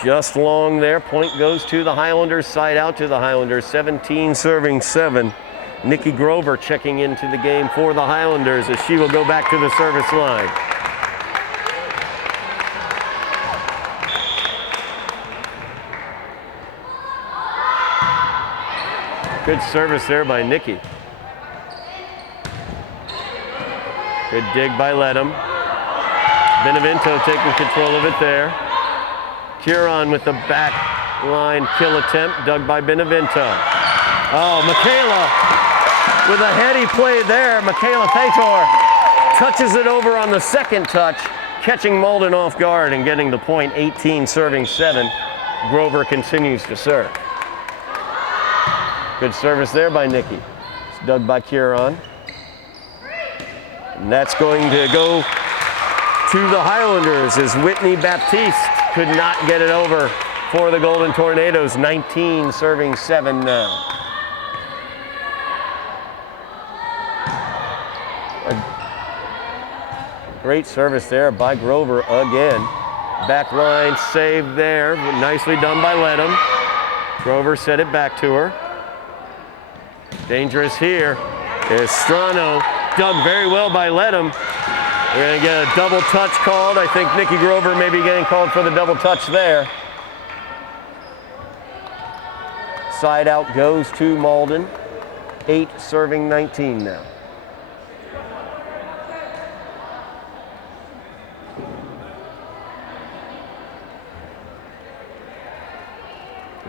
Just long there. Point goes to the Highlanders, side out to the Highlanders, 17 serving 7. Nikki Grover checking into the game for the Highlanders as she will go back to the service line. Good service there by Nikki. Good dig by Ledham. Benevento taking control of it there. Curon with the back line kill attempt, dug by Benevento. Oh, Michaela with a heady play there. Michaela Theodore touches it over on the second touch, catching Malden off guard and getting the point, 18 serving 7. Grover continues to serve. Good service there by Nikki. It's dug by Curon. And that's going to go to the Highlanders as Whitney Baptiste could not get it over for the Golden Tornadoes, 19 serving 7 now. A great service there by Grover again. Back line save there, nicely done by Ledham. Grover set it back to her. Dangerous here is Strano, dug very well by Ledham. We're going to get a double touch called. I think Nikki Grover may be getting called for the double touch there. Side out goes to Malden, 8 serving 19 now.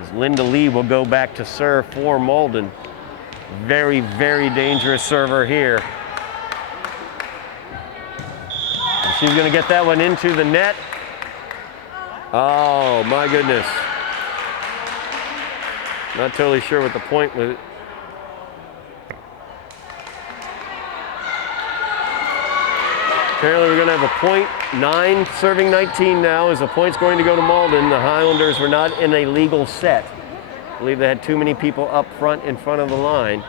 As Linda Lee will go back to serve for Malden. Very, very dangerous server here. And she's going to get that one into the net. Oh, my goodness. Not totally sure what the point was. Apparently we're going to have a point, 9 serving 19 now as the point's going to go to Malden. The Highlanders were not in a legal set. I believe they had too many people up front in front of the line.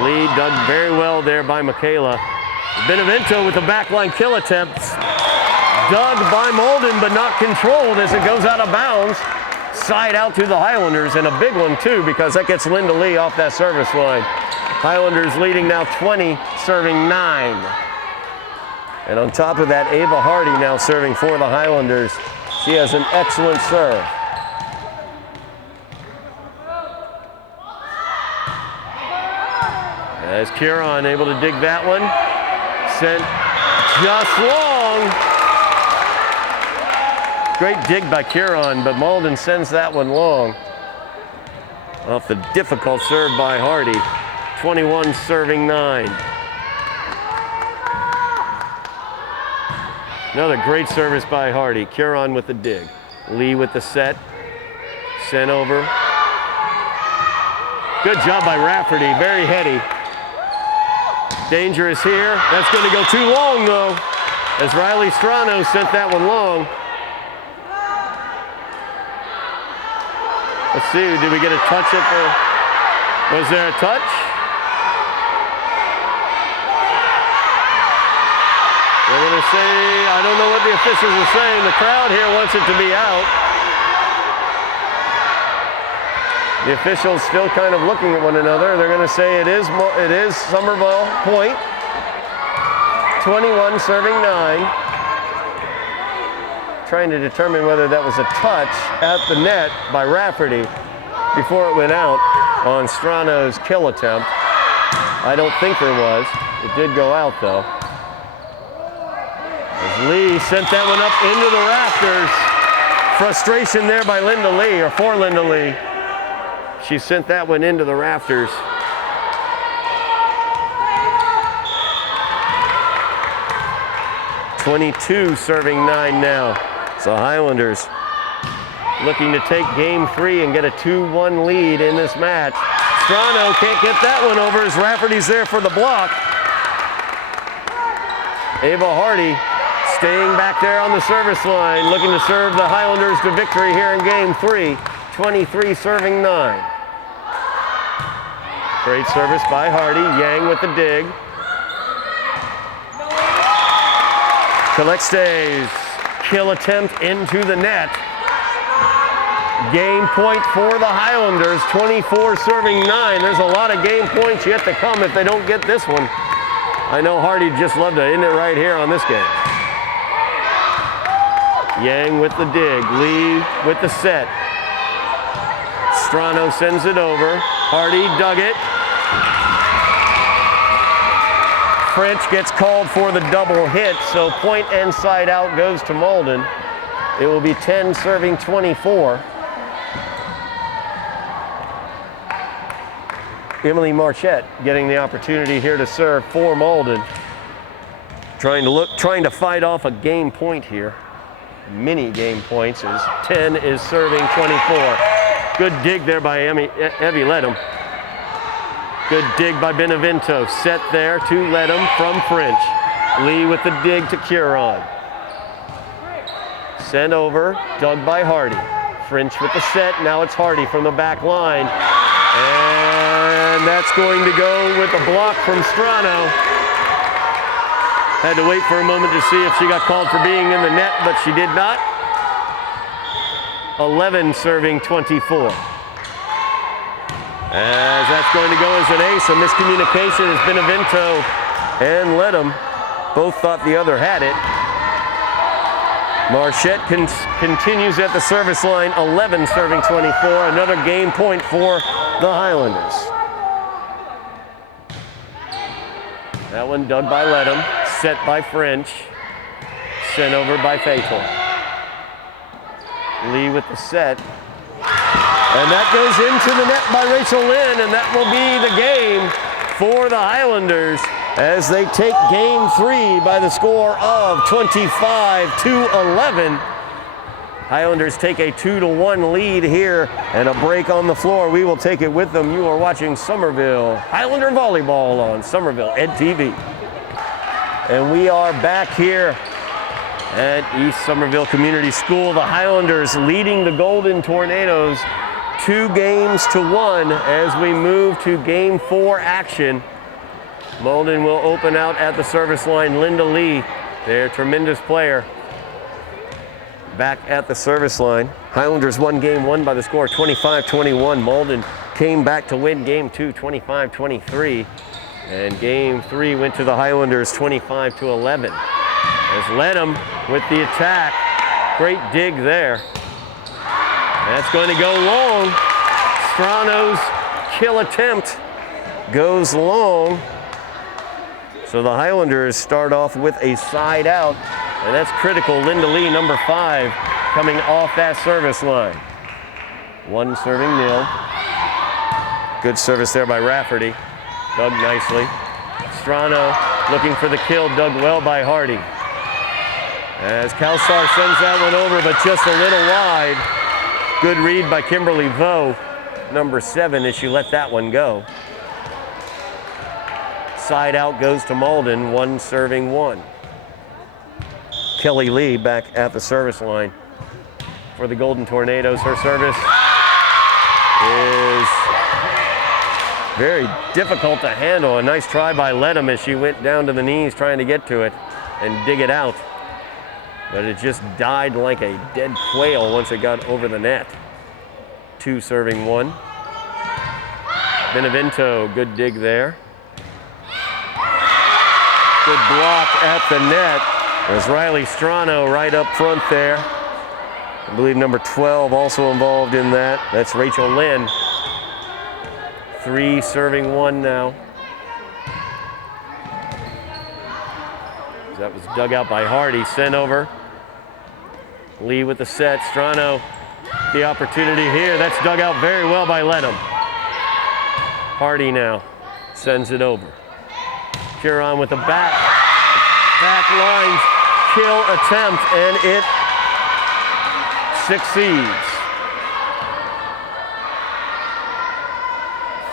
Lee dug very well there by Michaela. Benevento with the backline kill attempts. Dug by Malden, but not controlled as it goes out of bounds. Side out to the Highlanders, and a big one too, because that gets Linda Lee off that service line. Highlanders leading now 20, serving 9. And on top of that, Ava Hardy now serving for the Highlanders. She has an excellent serve. As Curon able to dig that one. Sent just long. Great dig by Curon, but Malden sends that one long. Off the difficult serve by Hardy. 21 serving 9. Another great service by Hardy. Curon with the dig. Lee with the set. Sent over. Good job by Rafferty, very heady. Dangerous here. That's going to go too long though, as Riley Strano sent that one long. Let's see, did we get a touch at the, was there a touch? gonna say, I don't know what the officials are saying. The crowd here wants it to be out. The officials still kind of looking at one another. They're gonna say it is Somerville point. 21 serving 9. Trying to determine whether that was a touch at the net by Rafferty before it went out on Strano's kill attempt. I don't think there was. It did go out though. As Lee sent that one up into the rafters. Frustration there by Linda Lee, or for Linda Lee. She sent that one into the rafters. .22 serving 9 now. So Highlanders looking to take game 3 and get a 2-1 lead in this match. Strano can't get that one over as Rafferty's there for the block. Ava Hardy staying back there on the service line, looking to serve the Highlanders to victory here in game 3. 23 serving 9. Great service by Hardy. Yang with the dig. Calixte's kill attempt into the net. Game point for the Highlanders, 24 serving 9. There's a lot of game points yet to come if they don't get this one. I know Hardy just loved to end it right here on this game. Yang with the dig, Lee with the set. Strano sends it over. Hardy dug it. French gets called for the double hit, so point and side out goes to Malden. It will be 10 serving 24. Emily Marchette getting the opportunity here to serve for Malden. Trying to fight off a game point here. Mini game points as 10 is serving 24. Good dig there by Evie Ledham. Good dig by Benevento. Set there to Ledham from French. Lee with the dig to Curon. Sent over, dug by Hardy. French with the set, now it's Hardy from the back line. And that's going to go with a block from Strano. Had to wait for a moment to see if she got called for being in the net, but she did not. 11 serving 24. As that's going to go as an ace, a miscommunication as Benevento and Ledham both thought the other had it. Marchette continues at the service line, 11 serving 24, another game point for the Highlanders. That one dug by Ledham, set by French, sent over by Fatal. Lee with the set. And that goes into the net by Rachel Lynn, and that will be the game for the Highlanders as they take game 3 by the score of 25-11. Highlanders take a 2-1 lead here and a break on the floor. We will take it with them. You are watching Somerville Highlander Volleyball on Somerville Ed TV. And we are back here at East Somerville Community School. The Highlanders leading the Golden Tornadoes 2-1 as we move to game 4 action. Malden will open out at the service line. Linda Lee, their tremendous player, back at the service line. Highlanders won game 1 by the score 25-21. Malden came back to win game 2 25-23. And game 3 went to the Highlanders 25-11. As Ledham with the attack. Great dig there. That's going to go long. Strano's kill attempt goes long. So the Highlanders start off with a side out, and that's critical. Linda Lee, number 5, coming off that service line. 1 serving nil. Good service there by Rafferty. Dug nicely. Strano looking for the kill, dug well by Hardy. As Kalsar sends that one over, but just a little wide. Good read by Kimberly Vo, number 7, as she let that one go. Side out goes to Malden, 1 serving 1. Kelly Lee back at the service line for the Golden Tornadoes. Her service is Very difficult to handle. A nice try by Ledham as she went down to the knees trying to get to it and dig it out. But it just died like a dead quail once it got over the net. 2 serving 1. Benevento, good dig there. Good block at the net. There's Riley Strano right up front there. I believe number 12 also involved in that. That's Rachel Lynn. 3 serving 1 now. That was dug out by Hardy, sent over. Lee with the set, Strano, the opportunity here. That's dug out very well by Ledham. Hardy now sends it over. Huron with the back line kill attempt, and it succeeds.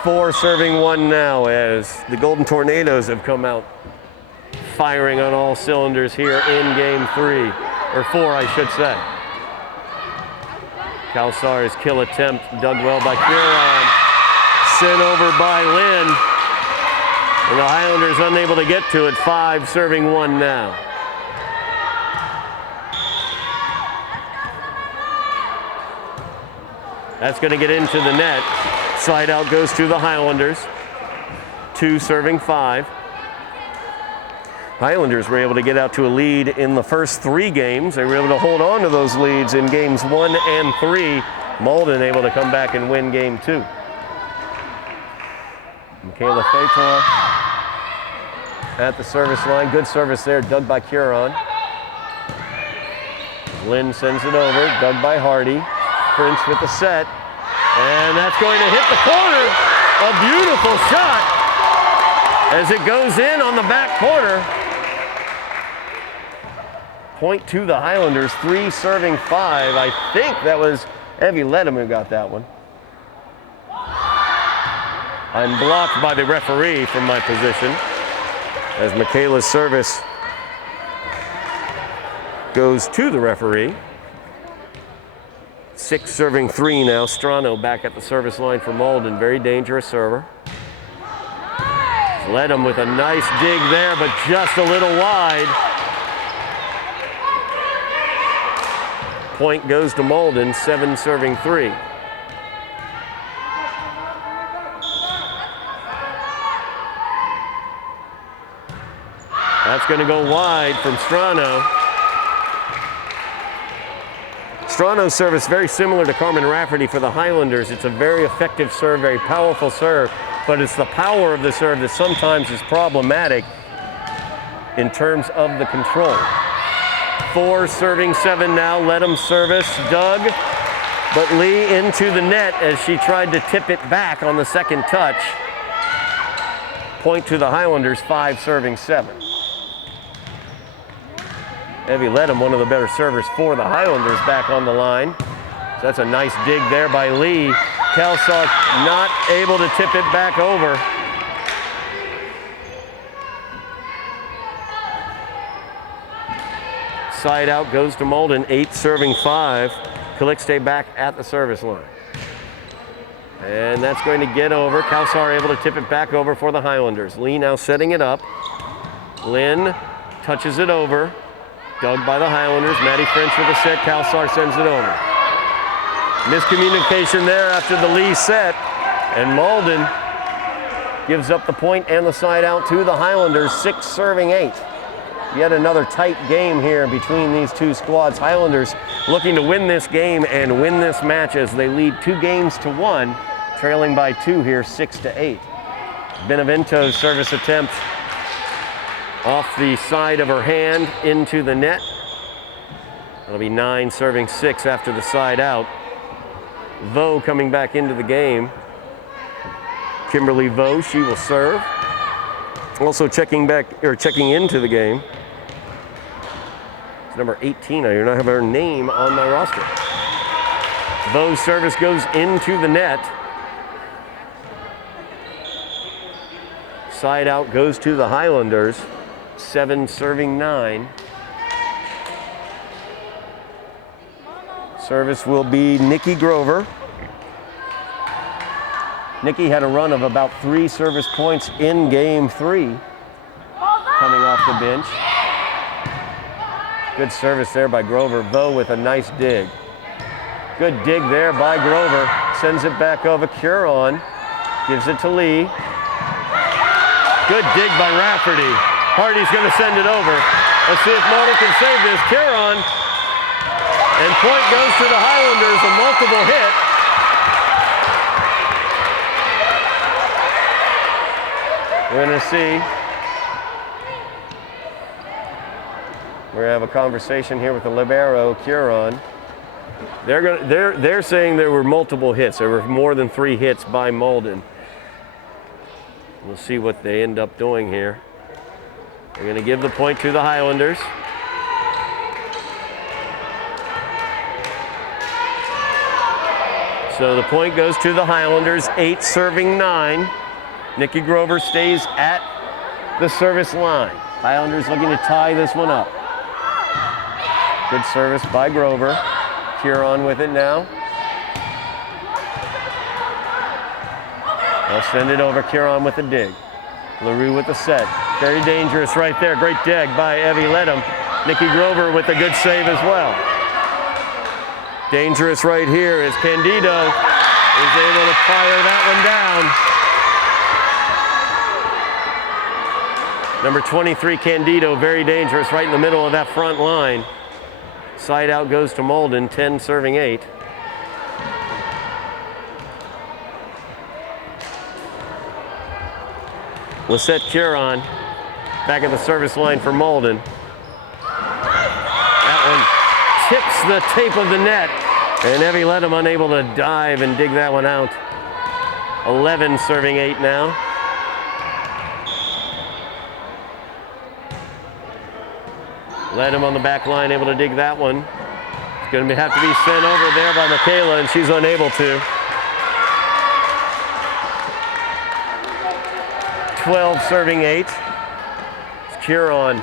4 serving 1 now as the Golden Tornadoes have come out firing on all cylinders here in game 3, or 4 I should say. Kalsar's kill attempt dug well by Huron, sent over by Lynn, and the Highlanders unable to get to it. 5 serving 1 now. That's going to get into the net. Side out goes to the Highlanders. 2 serving 5. Highlanders were able to get out to a lead in the first 3 games. They were able to hold on to those leads in games 1 and 3. Malden able to come back and win game 2. Michaela Fator at the service line. Good service there, dug by Huron. Lynn sends it over, dug by Hardy. Prince with the set, and that's going to hit the corner. A beautiful shot as it goes in on the back corner. Point to the Highlanders, 3 serving 5. I think that was Evie Ledham who got that one. I'm blocked by the referee from my position as Michaela's service goes to the referee. 6 serving 3 now. Strano back at the service line for Malden. Very dangerous server. Ledham with a nice dig there, but just a little wide. Point goes to Malden, 7 serving 3. That's going to go wide from Strano. Strano's service very similar to Carmen Rafferty for the Highlanders. It's a very effective serve, very powerful serve, but it's the power of the serve that sometimes is problematic in terms of the control. 4 serving 7 now. Ledham's service dug, but Lee into the net as she tried to tip it back on the second touch. Point to the Highlanders, 5 serving 7. Evie Ledham, one of the better servers for the Highlanders, back on the line. So that's a nice dig there by Lee. Kelsar not able to tip it back over. Side out goes to Malden, 8 serving 5. Calixte back at the service line. And that's going to get over. Kelsar able to tip it back over for the Highlanders. Lee now setting it up. Lynn touches it over. Dug by the Highlanders. Maddie French with a set. Kelsar sends it over. Miscommunication there after the Lee set. And Malden gives up the point and the side out to the Highlanders, 6 serving 8. Yet another tight game here between these two squads. Highlanders looking to win this game and win this match as they lead 2 games to 1, trailing by 2 here, 6-8. Benevento's service attempt off the side of her hand into the net. That'll be 9 serving 6 after the side out. Vo coming back into the game. Kimberly Vo, she will serve. Also checking into the game. It's number 18. I do not have her name on my roster. Vo's service goes into the net. Side out goes to the Highlanders. 7 serving 9. Service will be Nikki Grover. Nikki had a run of about 3 service points in game 3 coming off the bench. Good service there by Grover. Vo with a nice dig. Good dig there by Grover. Sends it back over. Curon gives it to Lee. Good dig by Rafferty. Hardy's going to send it over. Let's see if Malden can save this. Curon. And point goes to the Highlanders, a multiple hit. We're going to see. We're going to have a conversation here with the libero, Curon. They're saying there were multiple hits. There were more than 3 hits by Malden. We'll see what they end up doing here. They're going to give the point to the Highlanders. So the point goes to the Highlanders, 8 serving 9. Nikki Grover stays at the service line. Highlanders looking to tie this one up. Good service by Grover. Curon with it now. They'll send it over. Curon with the dig. LaRue with the set. Very dangerous right there. Great dig by Evie Ledham. Nikki Grover with a good save as well. Dangerous right here as Candido is able to fire that one down. Number 23, Candido, very dangerous right in the middle of that front line. Side out goes to Malden, 10 serving 8. Lisette Curon back at the service line for Malden. That one tips the tape of the net, and Evie Ledham unable to dive and dig that one out. 11 serving 8 now. Ledham on the back line, able to dig that one. It's going to have to be sent over there by Michaela, and she's unable to. 12 serving 8. It's Curon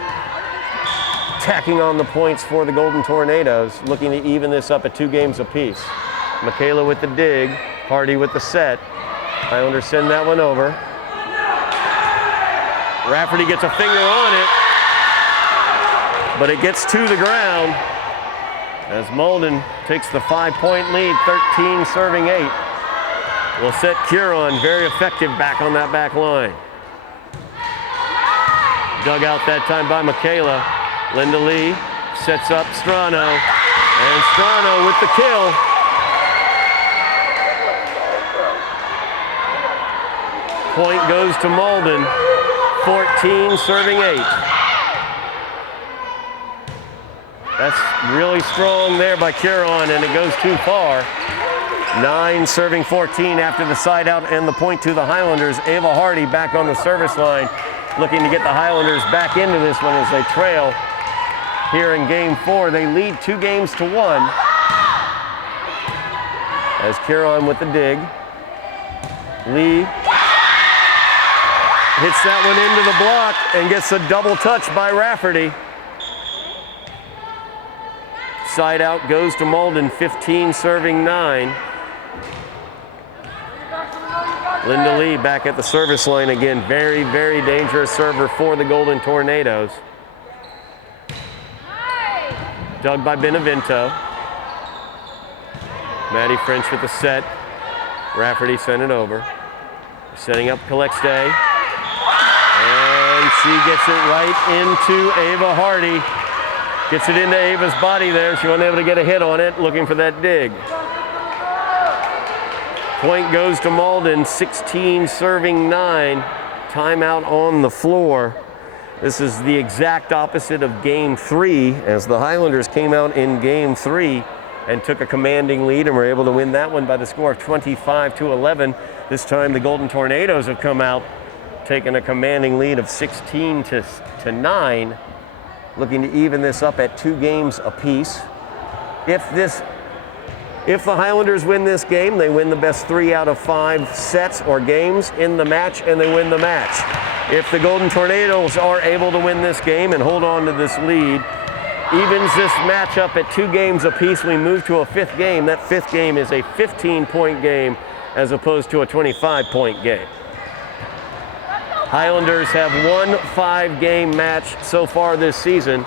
tacking on the points for the Golden Tornadoes, looking to even this up at 2 games apiece. Michaela with the dig, Hardy with the set. Highlanders send that one over. Rafferty gets a finger on it, but it gets to the ground as Malden takes the 5-point lead, 13 serving 8. Lisette Curon, very effective back on that back line. Dug out that time by Michaela. Linda Lee sets up Strano, and Strano with the kill. Point goes to Malden, 14 serving 8. That's really strong there by Curon, and it goes too far. 9 serving 14 after the side out and the point to the Highlanders. Ava Hardy back on the service line, looking to get the Highlanders back into this one as they trail here in game 4. They lead 2 games to 1. As Curon with the dig. Lee hits that one into the block and gets a double touch by Rafferty. Side out goes to Malden, 15 serving 9. Linda Lee back at the service line again. Very, very dangerous server for the Golden Tornadoes. Dug by Benevento. Maddie French with the set. Rafferty sent it over. Setting up Calixte. And she gets it right into Ava Hardy. Gets it into Ava's body there. She wasn't able to get a hit on it, looking for that dig. Point goes to Malden, 16 serving 9. Timeout on the floor. This is the exact opposite of game 3, as the Highlanders came out in game 3 and took a commanding lead and were able to win that one by the score of 25-11. This time the Golden Tornadoes have come out, taking a commanding lead of 16-9. Looking to even this up at 2 games apiece. If the Highlanders win this game, they win the best 3 out of 5 sets or games in the match, and they win the match. If the Golden Tornadoes are able to win this game and hold on to this lead, evens this match up at 2 games apiece, we move to a 5th game. That 5th game is a 15-point game as opposed to a 25-point game. Highlanders have won 5-game match so far this season.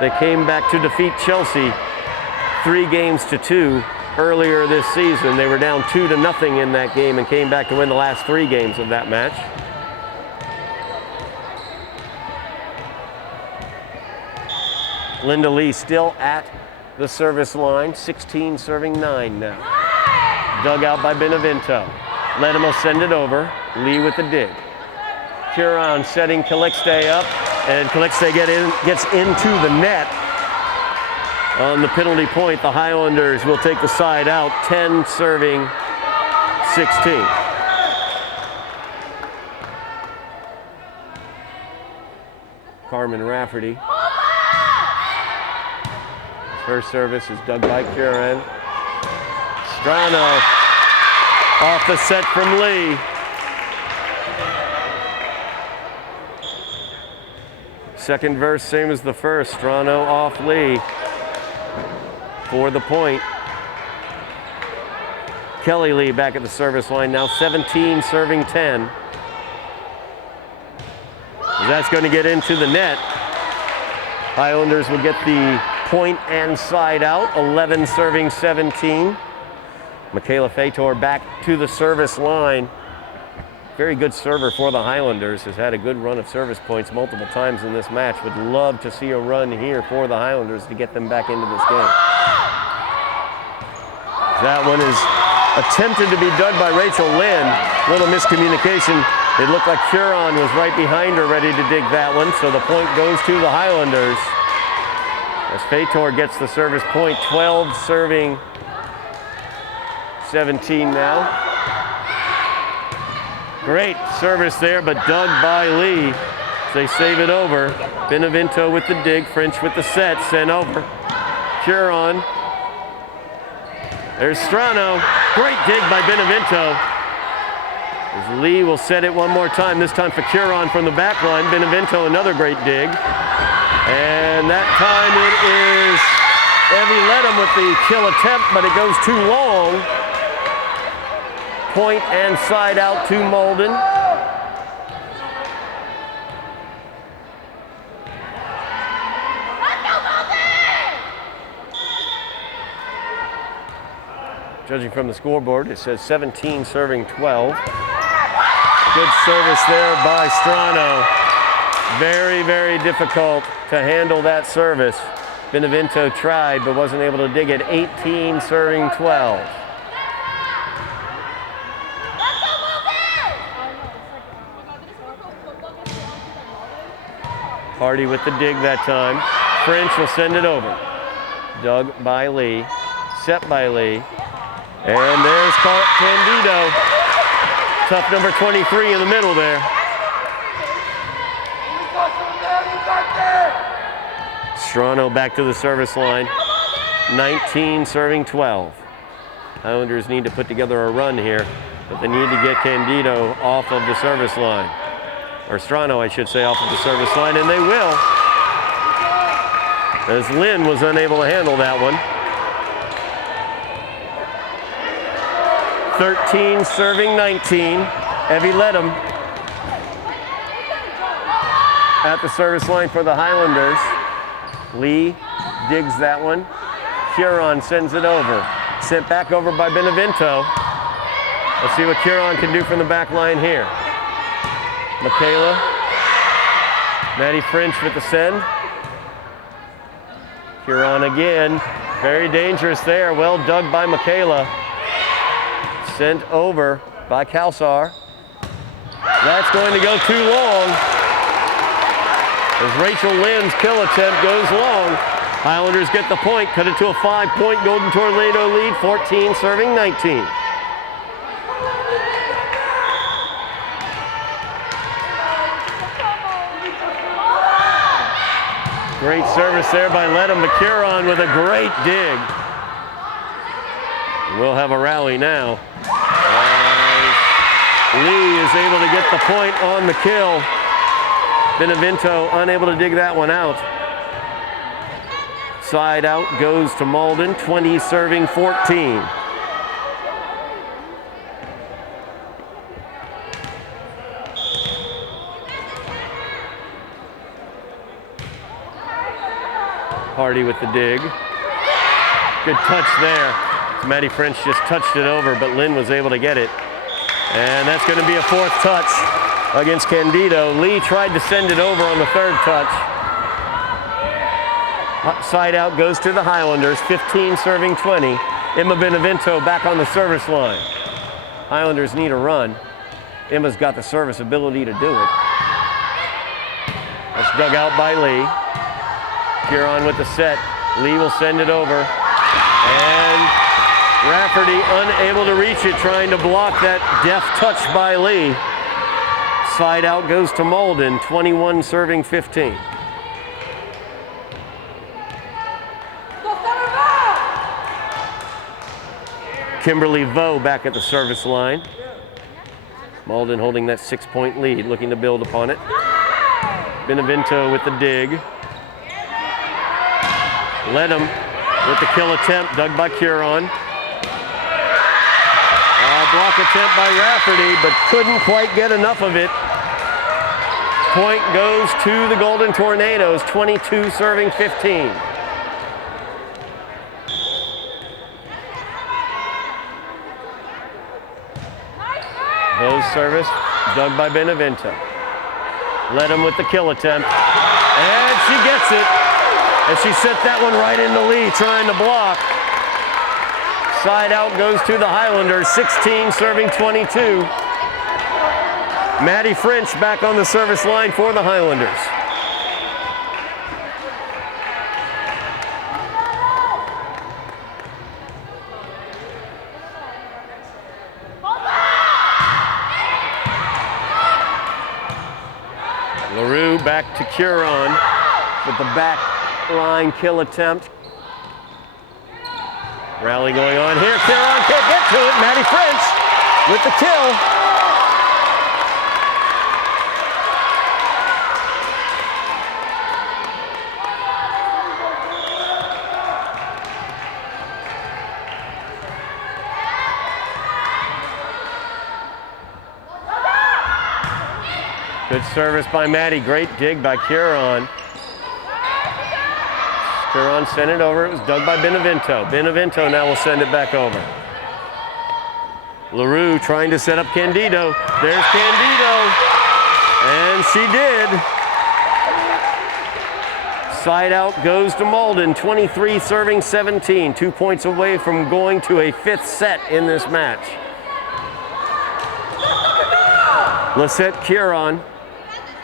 They came back to defeat Chelsea 3-2 earlier this season. They were down 2-0 in that game and came back to win the last 3 games of that match. Linda Lee still at the service line, 16 serving 9 now. Dug out by Benevento. Ledham will send it over. Lee with the dig. Huron setting Calixte up, and Calixte gets into the net. On the penalty point, the Highlanders will take the side out, 10 serving 16. Carmen Rafferty. First service is dug by Huron. Strano off the set from Lee. Second verse, same as the first. Strano off Lee for the point. Kelly Lee back at the service line now, 17 serving 10. That's going to get into the net. Highlanders will get the point and side out, 11 serving 17. Michaela Fator back to the service line. Very good server for the Highlanders, has had a good run of service points multiple times in this match. Would love to see a run here for the Highlanders to get them back into this game. That one is attempted to be dug by Rachel Lynn. Little miscommunication. It looked like Huron was right behind her ready to dig that one, so the point goes to the Highlanders. As Fator gets the service point, 12 serving 17 now. Great service there, but dug by Lee. They save it over. Benevento with the dig, French with the set, sent over. Huron. There's Strano. Great dig by Benevento. As Lee will set it one more time, this time for Huron from the back line. Benevento, another great dig. And that time it is Evie Ledham with the kill attempt, but it goes too long. Point and side out to Malden. Judging from the scoreboard, it says 17 serving 12. Good service there by Strano. Very, very difficult to handle that service. Benevento tried but wasn't able to dig it. 18 serving 12. Hardy with the dig that time. French will send it over. Dug by Lee. Set by Lee. And there's Candido. Tough number 23 in the middle there. Strano back to the service line. 19 serving 12. Highlanders need to put together a run here, but they need to get Candido off of the service line. Or Strano, I should say, off of the service line, and they will. As Lynn was unable to handle that one. 13 serving 19. Evie Ledham at the service line for the Highlanders. Lee digs that one. Huron sends it over. Sent back over by Benevento. Let's see what Huron can do from the back line here. Michaela. Maddie French with the send. Huron again. Very dangerous there. Well dug by Michaela. Sent over by Kalsar. That's going to go too long. As Rachel Lynn's kill attempt goes long. Highlanders get the point, cut it to a 5-point Golden Tornado lead, 14 serving 19. Great service there by Ledham McCurron with a great dig. We'll have a rally now. Lee is able to get the point on the kill. Benevento unable to dig that one out. Side out goes to Malden, 20 serving 14. Hardy with the dig. Good touch there. Maddie French just touched it over, but Lynn was able to get it. And that's going to be a fourth touch against Candido. Lee tried to send it over on the third touch. Side out goes to the Highlanders, 15 serving 20. Emma Benevento back on the service line. Highlanders need a run. Emma's got the service ability to do it. That's dug out by Lee. Huron with the set. Lee will send it over. And Rafferty unable to reach it, trying to block that deft touch by Lee. Side out goes to Malden, 21 serving 15. Kimberly Vo back at the service line. Malden holding that 6-point lead, looking to build upon it. Benevento with the dig. Ledham with the kill attempt, dug by Huron. Block attempt by Rafferty, but couldn't quite get enough of it. Point goes to the Golden Tornadoes, 22 serving 15. Vo's service, dug by Benevento. Ledham with the kill attempt, and she gets it. And she set that one right into Lee, trying to block. Side out goes to the Highlanders, 16 serving 22. Maddie French back on the service line for the Highlanders. LaRue back to Huron with the back line kill attempt. Rally going on here. Huron can't get to it. Maddie French with the kill. Good service by Maddie. Great dig by Huron. Huron sent it over. It was dug by Benevento. Benevento now will send it back over. LaRue trying to set up Candido. There's Candido. And she did. Side out goes to Malden. 23 serving 17. 2 points away from going to a fifth set in this match. Lisette Huron,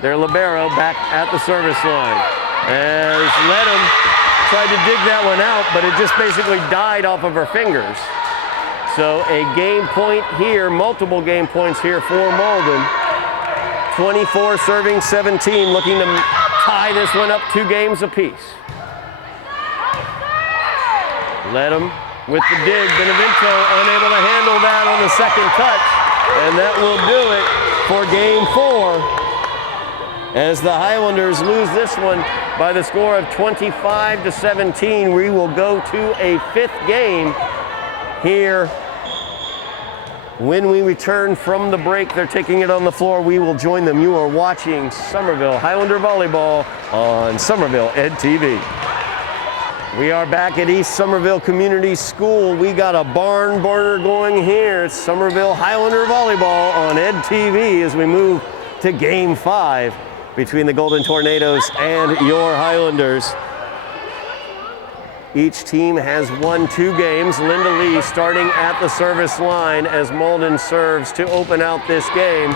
their libero, back at the service line. As Ledham tried to dig that one out, but it just basically died off of her fingers. So a game point here, multiple game points here for Malden. 24 serving 17, looking to tie this one up 2 games apiece. Ledham with the dig. Benevento unable to handle that on the second touch, and that will do it for game 4. As the Highlanders lose this one by the score of 25-17, we will go to a 5th game here. When we return from the break, they're taking it on the floor. We will join them. You are watching Somerville Highlander Volleyball on Somerville Ed TV. We are back at East Somerville Community School. We got a barn burner going here. It's Somerville Highlander Volleyball on Ed TV as we move to game 5 between the Golden Tornadoes and your Highlanders. Each team has won 2 games. Linda Lee starting at the service line as Malden serves to open out this game.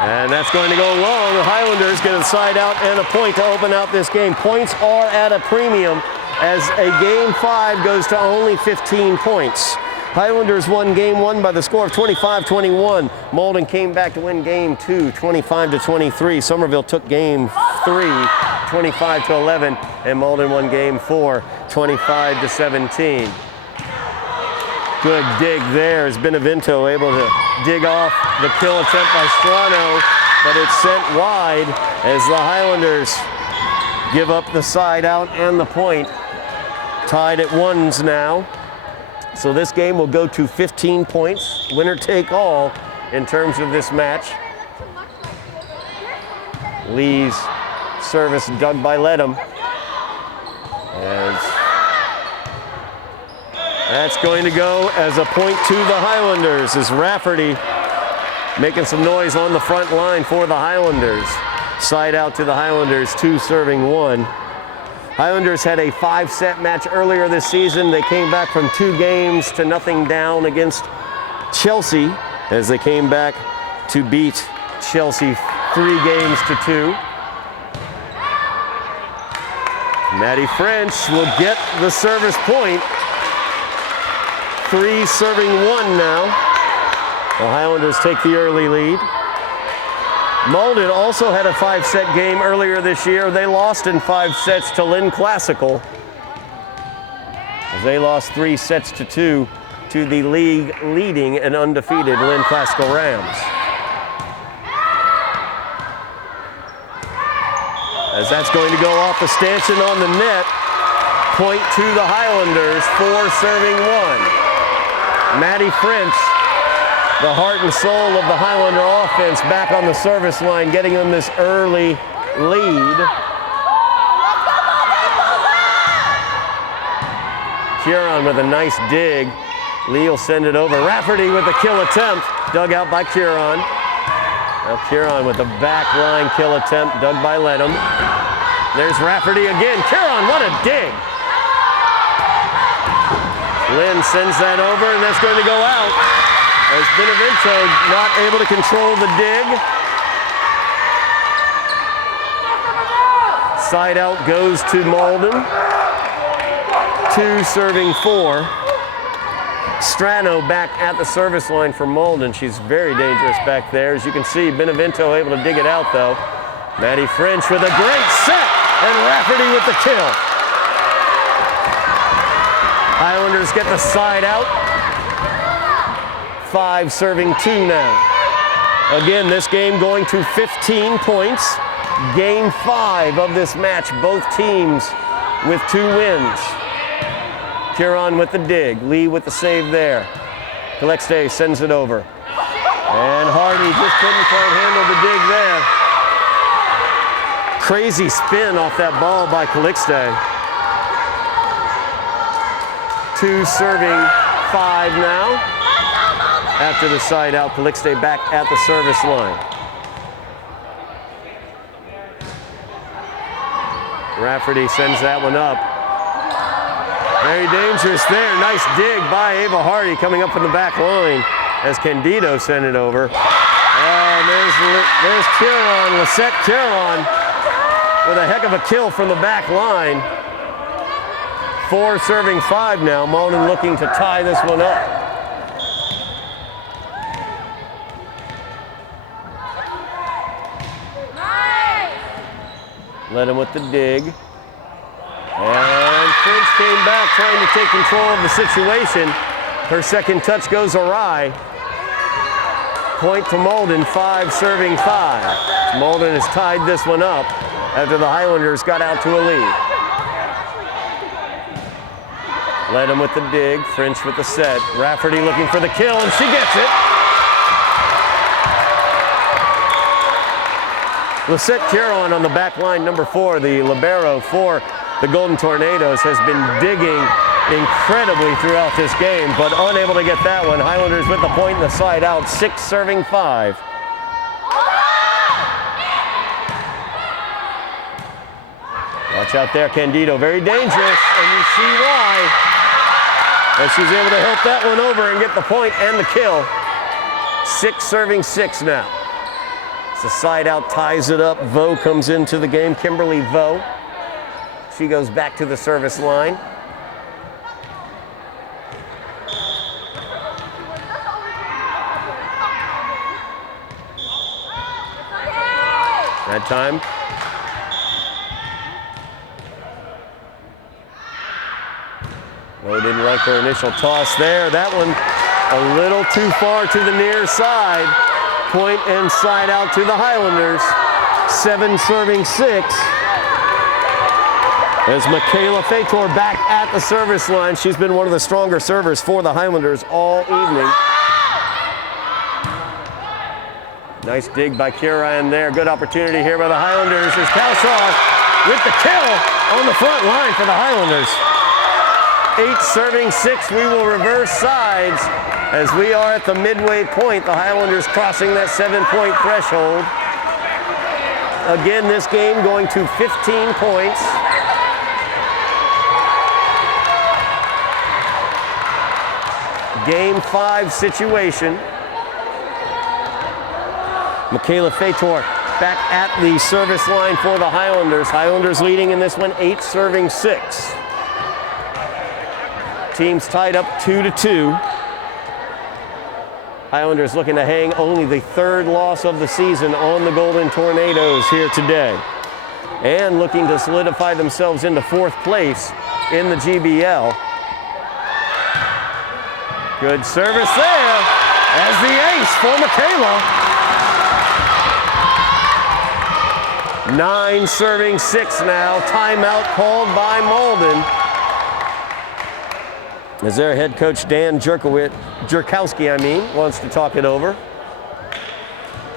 And that's going to go long. The Highlanders get a side out and a point to open out this game. Points are at a premium as a game 5 goes to only 15 points. Highlanders won game 1 by the score of 25-21. Malden came back to win game 2, 25-23. Somerville took game 3, 25-11, and Malden won game 4, 25-17. Good dig there as Benevento able to dig off the kill attempt by Strano, but it's sent wide as the Highlanders give up the side out and the point. Tied at 1s now. So this game will go to 15 points, winner take all in terms of this match. Lee's service dug by Ledham. As that's going to go as a point to the Highlanders as Rafferty making some noise on the front line for the Highlanders. Side out to the Highlanders, 2 serving 1. Highlanders had a 5-set match earlier this season. They came back from 2 games to nothing down against Chelsea as they came back to beat Chelsea 3 games to 2. Maddie French will get the service point. 3 serving 1 now. The Highlanders take the early lead. Malden also had a 5-set game earlier this year. They lost in 5 sets to Lynn Classical, as they lost 3 sets to 2 to the league leading and undefeated Lynn Classical Rams. As that's going to go off the stanchion on the net, point to the Highlanders, 4 serving 1. Maddie French, the heart and soul of the Highlander offense, back on the service line, getting them this early lead. Kieran with a nice dig. Lee will send it over. Rafferty with the kill attempt, dug out by Kieran. Now Kieran with the back line kill attempt, dug by Ledham. There's Rafferty again. Kieran, what a dig! Lynn sends that over, and that's going to go out, as Benevento not able to control the dig. Side out goes to Malden. 2 serving 4. Strano back at the service line for Malden. She's very dangerous back there. As you can see, Benevento able to dig it out though. Maddie French with a great set, and Rafferty with the kill. Highlanders get the side out. 5 serving 2 now. Again, this game going to 15 points. Game 5 of this match, both teams with 2 wins. Kieran with the dig, Lee with the save there. Calixte sends it over. And Hardy just couldn't quite handle the dig there. Crazy spin off that ball by Calixte. 2 serving 5 now. After the side out, Calixte back at the service line. Rafferty sends that one up. Very dangerous there. Nice dig by Ava Hardy coming up from the back line as Candido sent it over. And there's Kieran, Lisette Kieran with a heck of a kill from the back line. 4 serving 5 now. Malden looking to tie this one up. Led him with the dig. And French came back trying to take control of the situation. Her second touch goes awry. Point to Malden, 5 serving 5. Malden has tied this one up after the Highlanders got out to a lead. Led him with the dig, French with the set. Rafferty looking for the kill, and she gets it. Lisette Caron on the back line, number 4, the libero for the Golden Tornadoes, has been digging incredibly throughout this game, but unable to get that one. Highlanders with the point and the side out, 6 serving 5. Watch out there, Candido, very dangerous, and you see why. And she's able to help that one over and get the point and the kill. 6 serving 6 now. The side out ties it up. Vo comes into the game, Kimberly Vo. She goes back to the service line. That time. Vo didn't like her initial toss there. That one a little too far to the near side. Point and side out to the Highlanders. 7 serving 6. As Michaela Fator back at the service line. She's been one of the stronger servers for the Highlanders all evening. Nice dig by Kieran there. Good opportunity here by the Highlanders as Kalsar with the kill on the front line for the Highlanders. 8 serving 6. We will reverse sides as we are at the midway point. The Highlanders crossing that 7-point threshold. Again, this game going to 15 points. Game 5 situation. Michaela Fator back at the service line for the Highlanders. Highlanders leading in this one, 8 serving 6. Teams tied up 2-2. Highlanders looking to hang only the 3rd loss of the season on the Golden Tornadoes here today. And looking to solidify themselves into 4th place in the GBL. Good service there as the ace for Michaela. 9 serving 6 now. Timeout called by Malden. As their head coach Dan Jerkowski, wants to talk it over.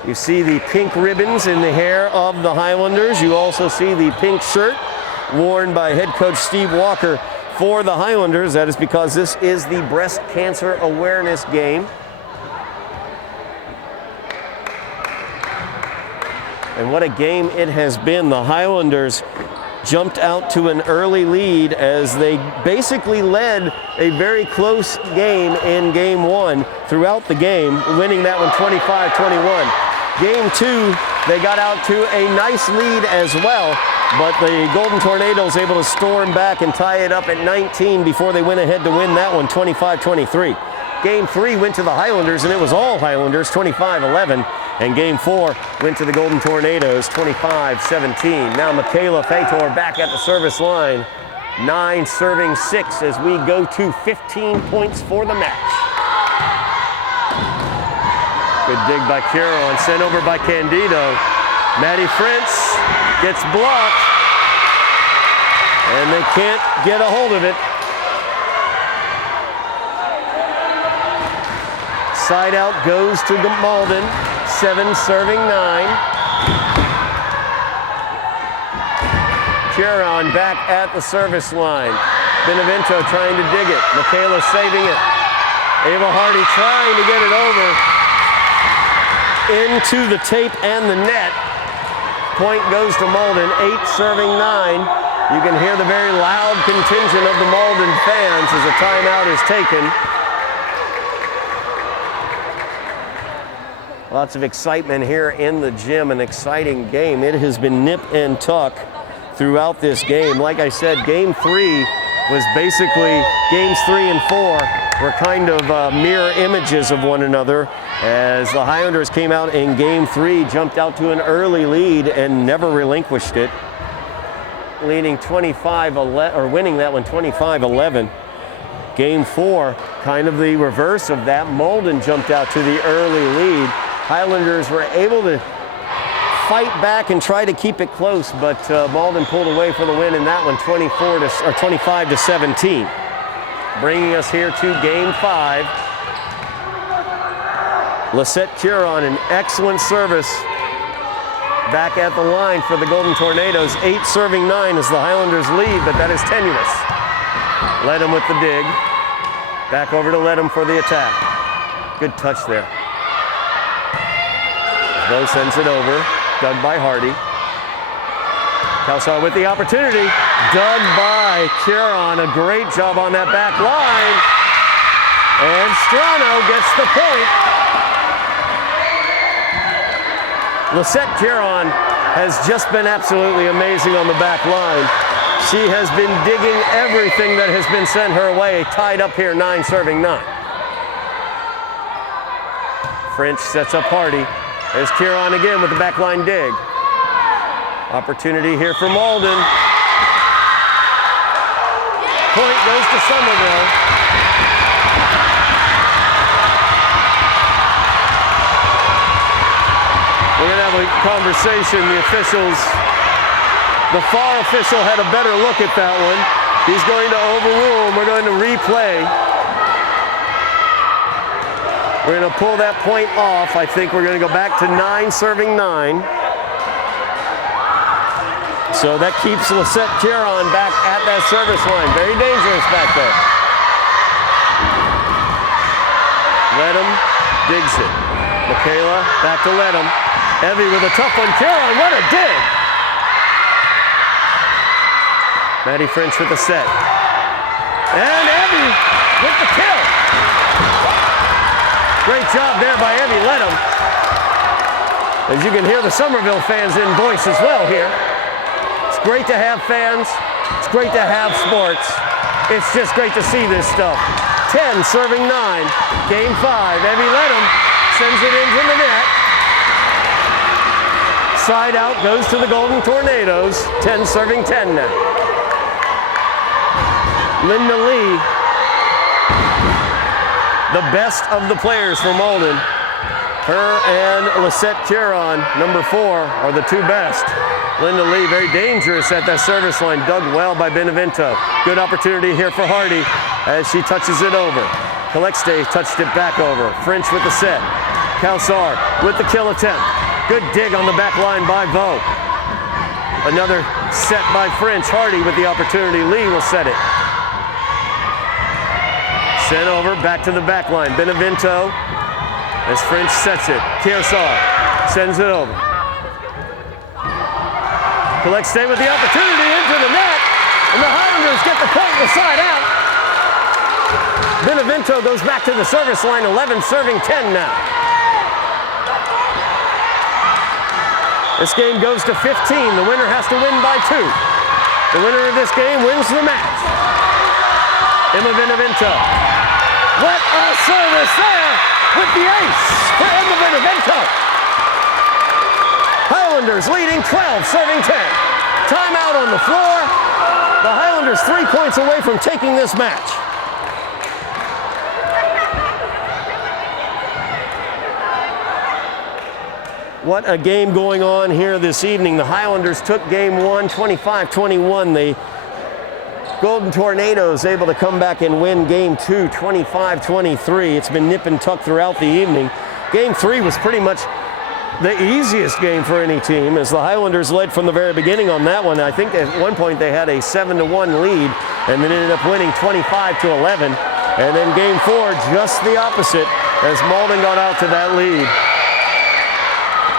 You see the pink ribbons in the hair of the Highlanders. You also see the pink shirt worn by head coach Steve Walker for the Highlanders. That is because this is the breast cancer awareness game. And what a game it has been. The Highlanders jumped out to an early lead as they basically led a very close game in game 1 throughout the game, winning that one 25-21. Game 2, they got out to a nice lead as well, but the Golden Tornadoes able to storm back and tie it up at 19 before they went ahead to win that one 25-23. Game 3 went to the Highlanders, and it was all Highlanders, 25-11. And game 4 went to the Golden Tornadoes, 25-17. Now Michaela Fator back at the service line. 9 serving 6 as we go to 15 points for the match. Good dig by Kieran, sent over by Candido. Maddie French gets blocked, and they can't get a hold of it. Side out goes to Malden. 7 serving 9. Kieran back at the service line. Benevento trying to dig it. Michaela saving it. Ava Hardy trying to get it over into the tape and the net. Point goes to Malden, 8 serving 9. You can hear the very loud contingent of the Malden fans as a timeout is taken. Lots of excitement here in the gym, an exciting game. It has been nip and tuck throughout this game. Like I said, game 3 was basically, games 3 and 4 were kind of mirror images of one another as the Highlanders came out in game 3, jumped out to an early lead and never relinquished it, leading 25-11, or winning that one 25-11. Game 4, kind of the reverse of that. Malden jumped out to the early lead. Highlanders were able to fight back and try to keep it close, but Malden pulled away for the win in that one, 25-17. Bringing us here to game 5. Lisette Curon, an excellent service back at the line for the Golden Tornadoes. 8 serving 9 as the Highlanders lead, but that is tenuous. Ledham with the dig. Back over to Ledham for the attack. Good touch there. Bo sends it over, dug by Hardy. Kalsar with the opportunity, dug by Kieran. A great job on that back line. And Strano gets the point. Lisette Kieran has just been absolutely amazing on the back line. She has been digging everything that has been sent her way, tied up here, 9 serving 9. French sets up Hardy. There's Kieran again with the backline dig. Opportunity here for Malden. Point goes to Somerville. We're going to have a conversation. The officials, the far official had a better look at that one. He's going to overrule, and we're going to replay. We're going to pull that point off. I think we're going to go back to 9, serving 9. So that keeps Lisette Caron back at that service line. Very dangerous back there. Ledham digs it. Michaela back to Ledham. Evie with a tough one. Caron, what a dig! Maddie French with the set. And Evie with the kill. Great job there by Evie Ledham. As you can hear the Somerville fans in voice as well here. It's great to have fans. It's great to have sports. It's just great to see this stuff. 10 serving 9. Game 5. Evie Ledham sends it into the net. Side out goes to the Golden Tornadoes. 10 serving 10 now. Linda Lee, the best of the players for Malden. Her and Lisette Caron, number 4, are the 2 best. Linda Lee, very dangerous at that service line, dug well by Benevento. Good opportunity here for Hardy as she touches it over. Calexte touched it back over. French with the set. Calsar with the kill attempt. Good dig on the back line by Vo. Another set by French. Hardy with the opportunity. Lee will set it. Sent over, back to the back line. Benevento, as French sets it. Calsar sends it over. Calexte with the opportunity into the net, and the Highlanders get the point the side out. Benevento goes back to the service line, 11 serving 10 now. This game goes to 15. The winner has to win by 2. The winner of this game wins the match. Emma Benevento. What a service there with the ace for Emma Benevento. Highlanders leading 12, serving 10. Timeout on the floor. The Highlanders 3 points away from taking this match. What a game going on here this evening. The Highlanders took game 1, 25-21. The Golden Tornadoes able to come back and win game 2, 25-23. It's been nip and tuck throughout the evening. Game 3 was pretty much the easiest game for any team as the Highlanders led from the very beginning on that one. I think at one point they had a 7-1 lead and then ended up winning 25-11. And then game 4, just the opposite as Malden got out to that lead.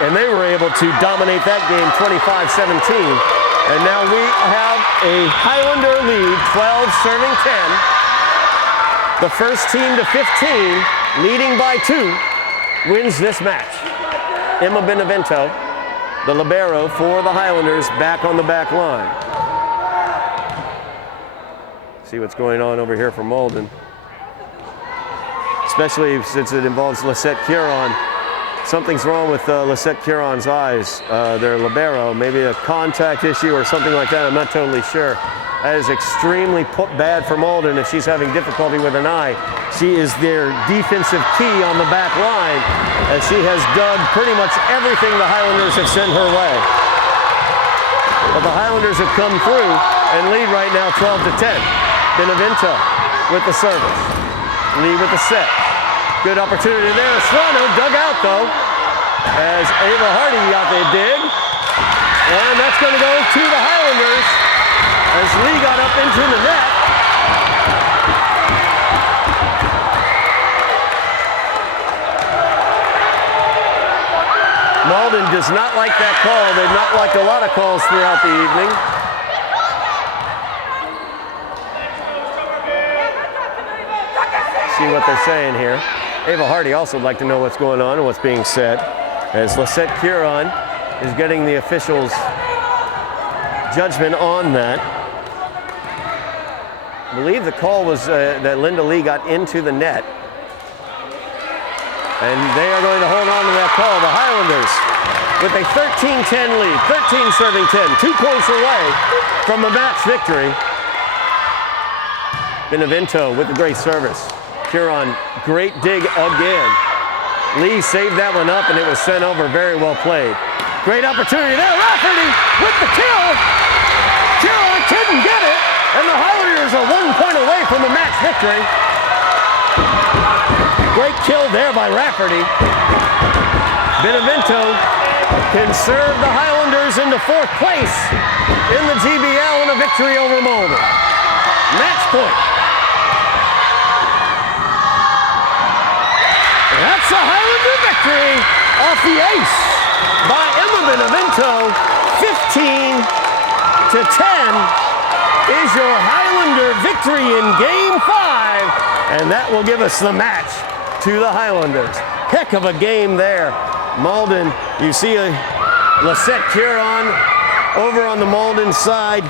And they were able to dominate that game 25-17. And now we have a Highlander lead, 12 serving 10. The first team to 15, leading by 2, wins this match. Emma Benevento, the libero for the Highlanders, back on the back line. See what's going on over here for Malden. Especially since it involves Lisette Caron. Something's wrong with Lisette Caron's eyes. Their libero, maybe a contact issue or something like that. I'm not totally sure. That is extremely bad for Malden if she's having difficulty with an eye. She is their defensive key on the back line as she has dug pretty much everything the Highlanders have sent her way. But the Highlanders have come through and lead right now 12-10. Benevento with the service. Lee with the set. Good opportunity there. Serrano dug out though as Ava Hardy got the dig. And that's going to go to the Highlanders as Lee got up into the net. Malden does not like that call. They've not liked a lot of calls throughout the evening. See what they're saying here. Ava Hardy also would like to know what's going on and what's being said as Lisette Caron is getting the officials' judgment on that. I believe the call was that Linda Lee got into the net. And they are going to hold on to that call. The Highlanders with a 13-10 lead, 13 serving 10, 2 points away from a match victory. Benevento with a great service. Caron, great dig again. Lee saved that one up and it was sent over, very well played. Great opportunity there, Rafferty with the kill. Caron couldn't get it, and the Highlanders are 1 point away from a match victory. Great kill there by Rafferty. Benevento can serve the Highlanders into 4th place in the GBL and a victory over Malden. Match point. That's a Highlander victory off the ace by Emma Benevento. 15-10 is your Highlander victory in Game 5, and that will give us the match to the Highlanders. Heck of a game there. Malden, you see a Lisette Curon over on the Malden side.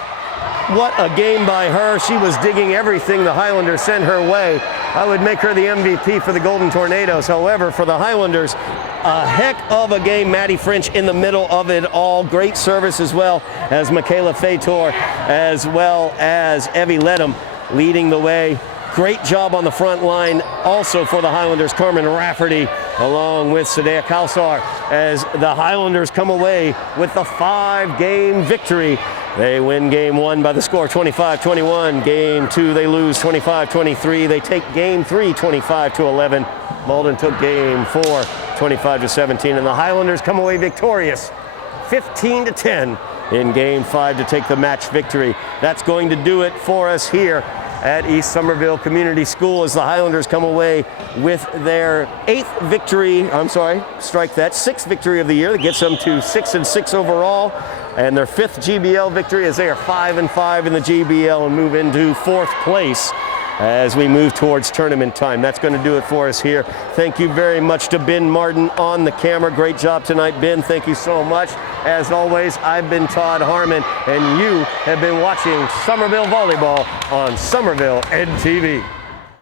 What a game by her. She was digging everything the Highlanders sent her way. I would make her the MVP for the Golden Tornadoes. However, for the Highlanders, a heck of a game. Maddie French in the middle of it all. Great service as well as Michaela Fator, as well as Evie Ledham leading the way. Great job on the front line also for the Highlanders. Carmen Rafferty along with Sadea Kalsar as the Highlanders come away with the 5-game victory. They win Game 1 by the score 25-21. Game 2 they lose 25-23. They take Game 3 25-11. Malden took Game 4 25-17, and the Highlanders come away victorious 15-10 in Game 5 to take the match victory. That's going to do it for us here at East Somerville Community School as the Highlanders come away with their 6th victory of the year. That gets them to 6-6 overall, and their 5th GBL victory as they are 5-5 in the GBL and move into 4th place as we move towards tournament time. That's going to do it for us here. Thank you very much to Ben Martin on the camera. Great job tonight, Ben. Thank you so much. As always, I've been Todd Harmon, and you have been watching Somerville Volleyball on Somerville Ed TV.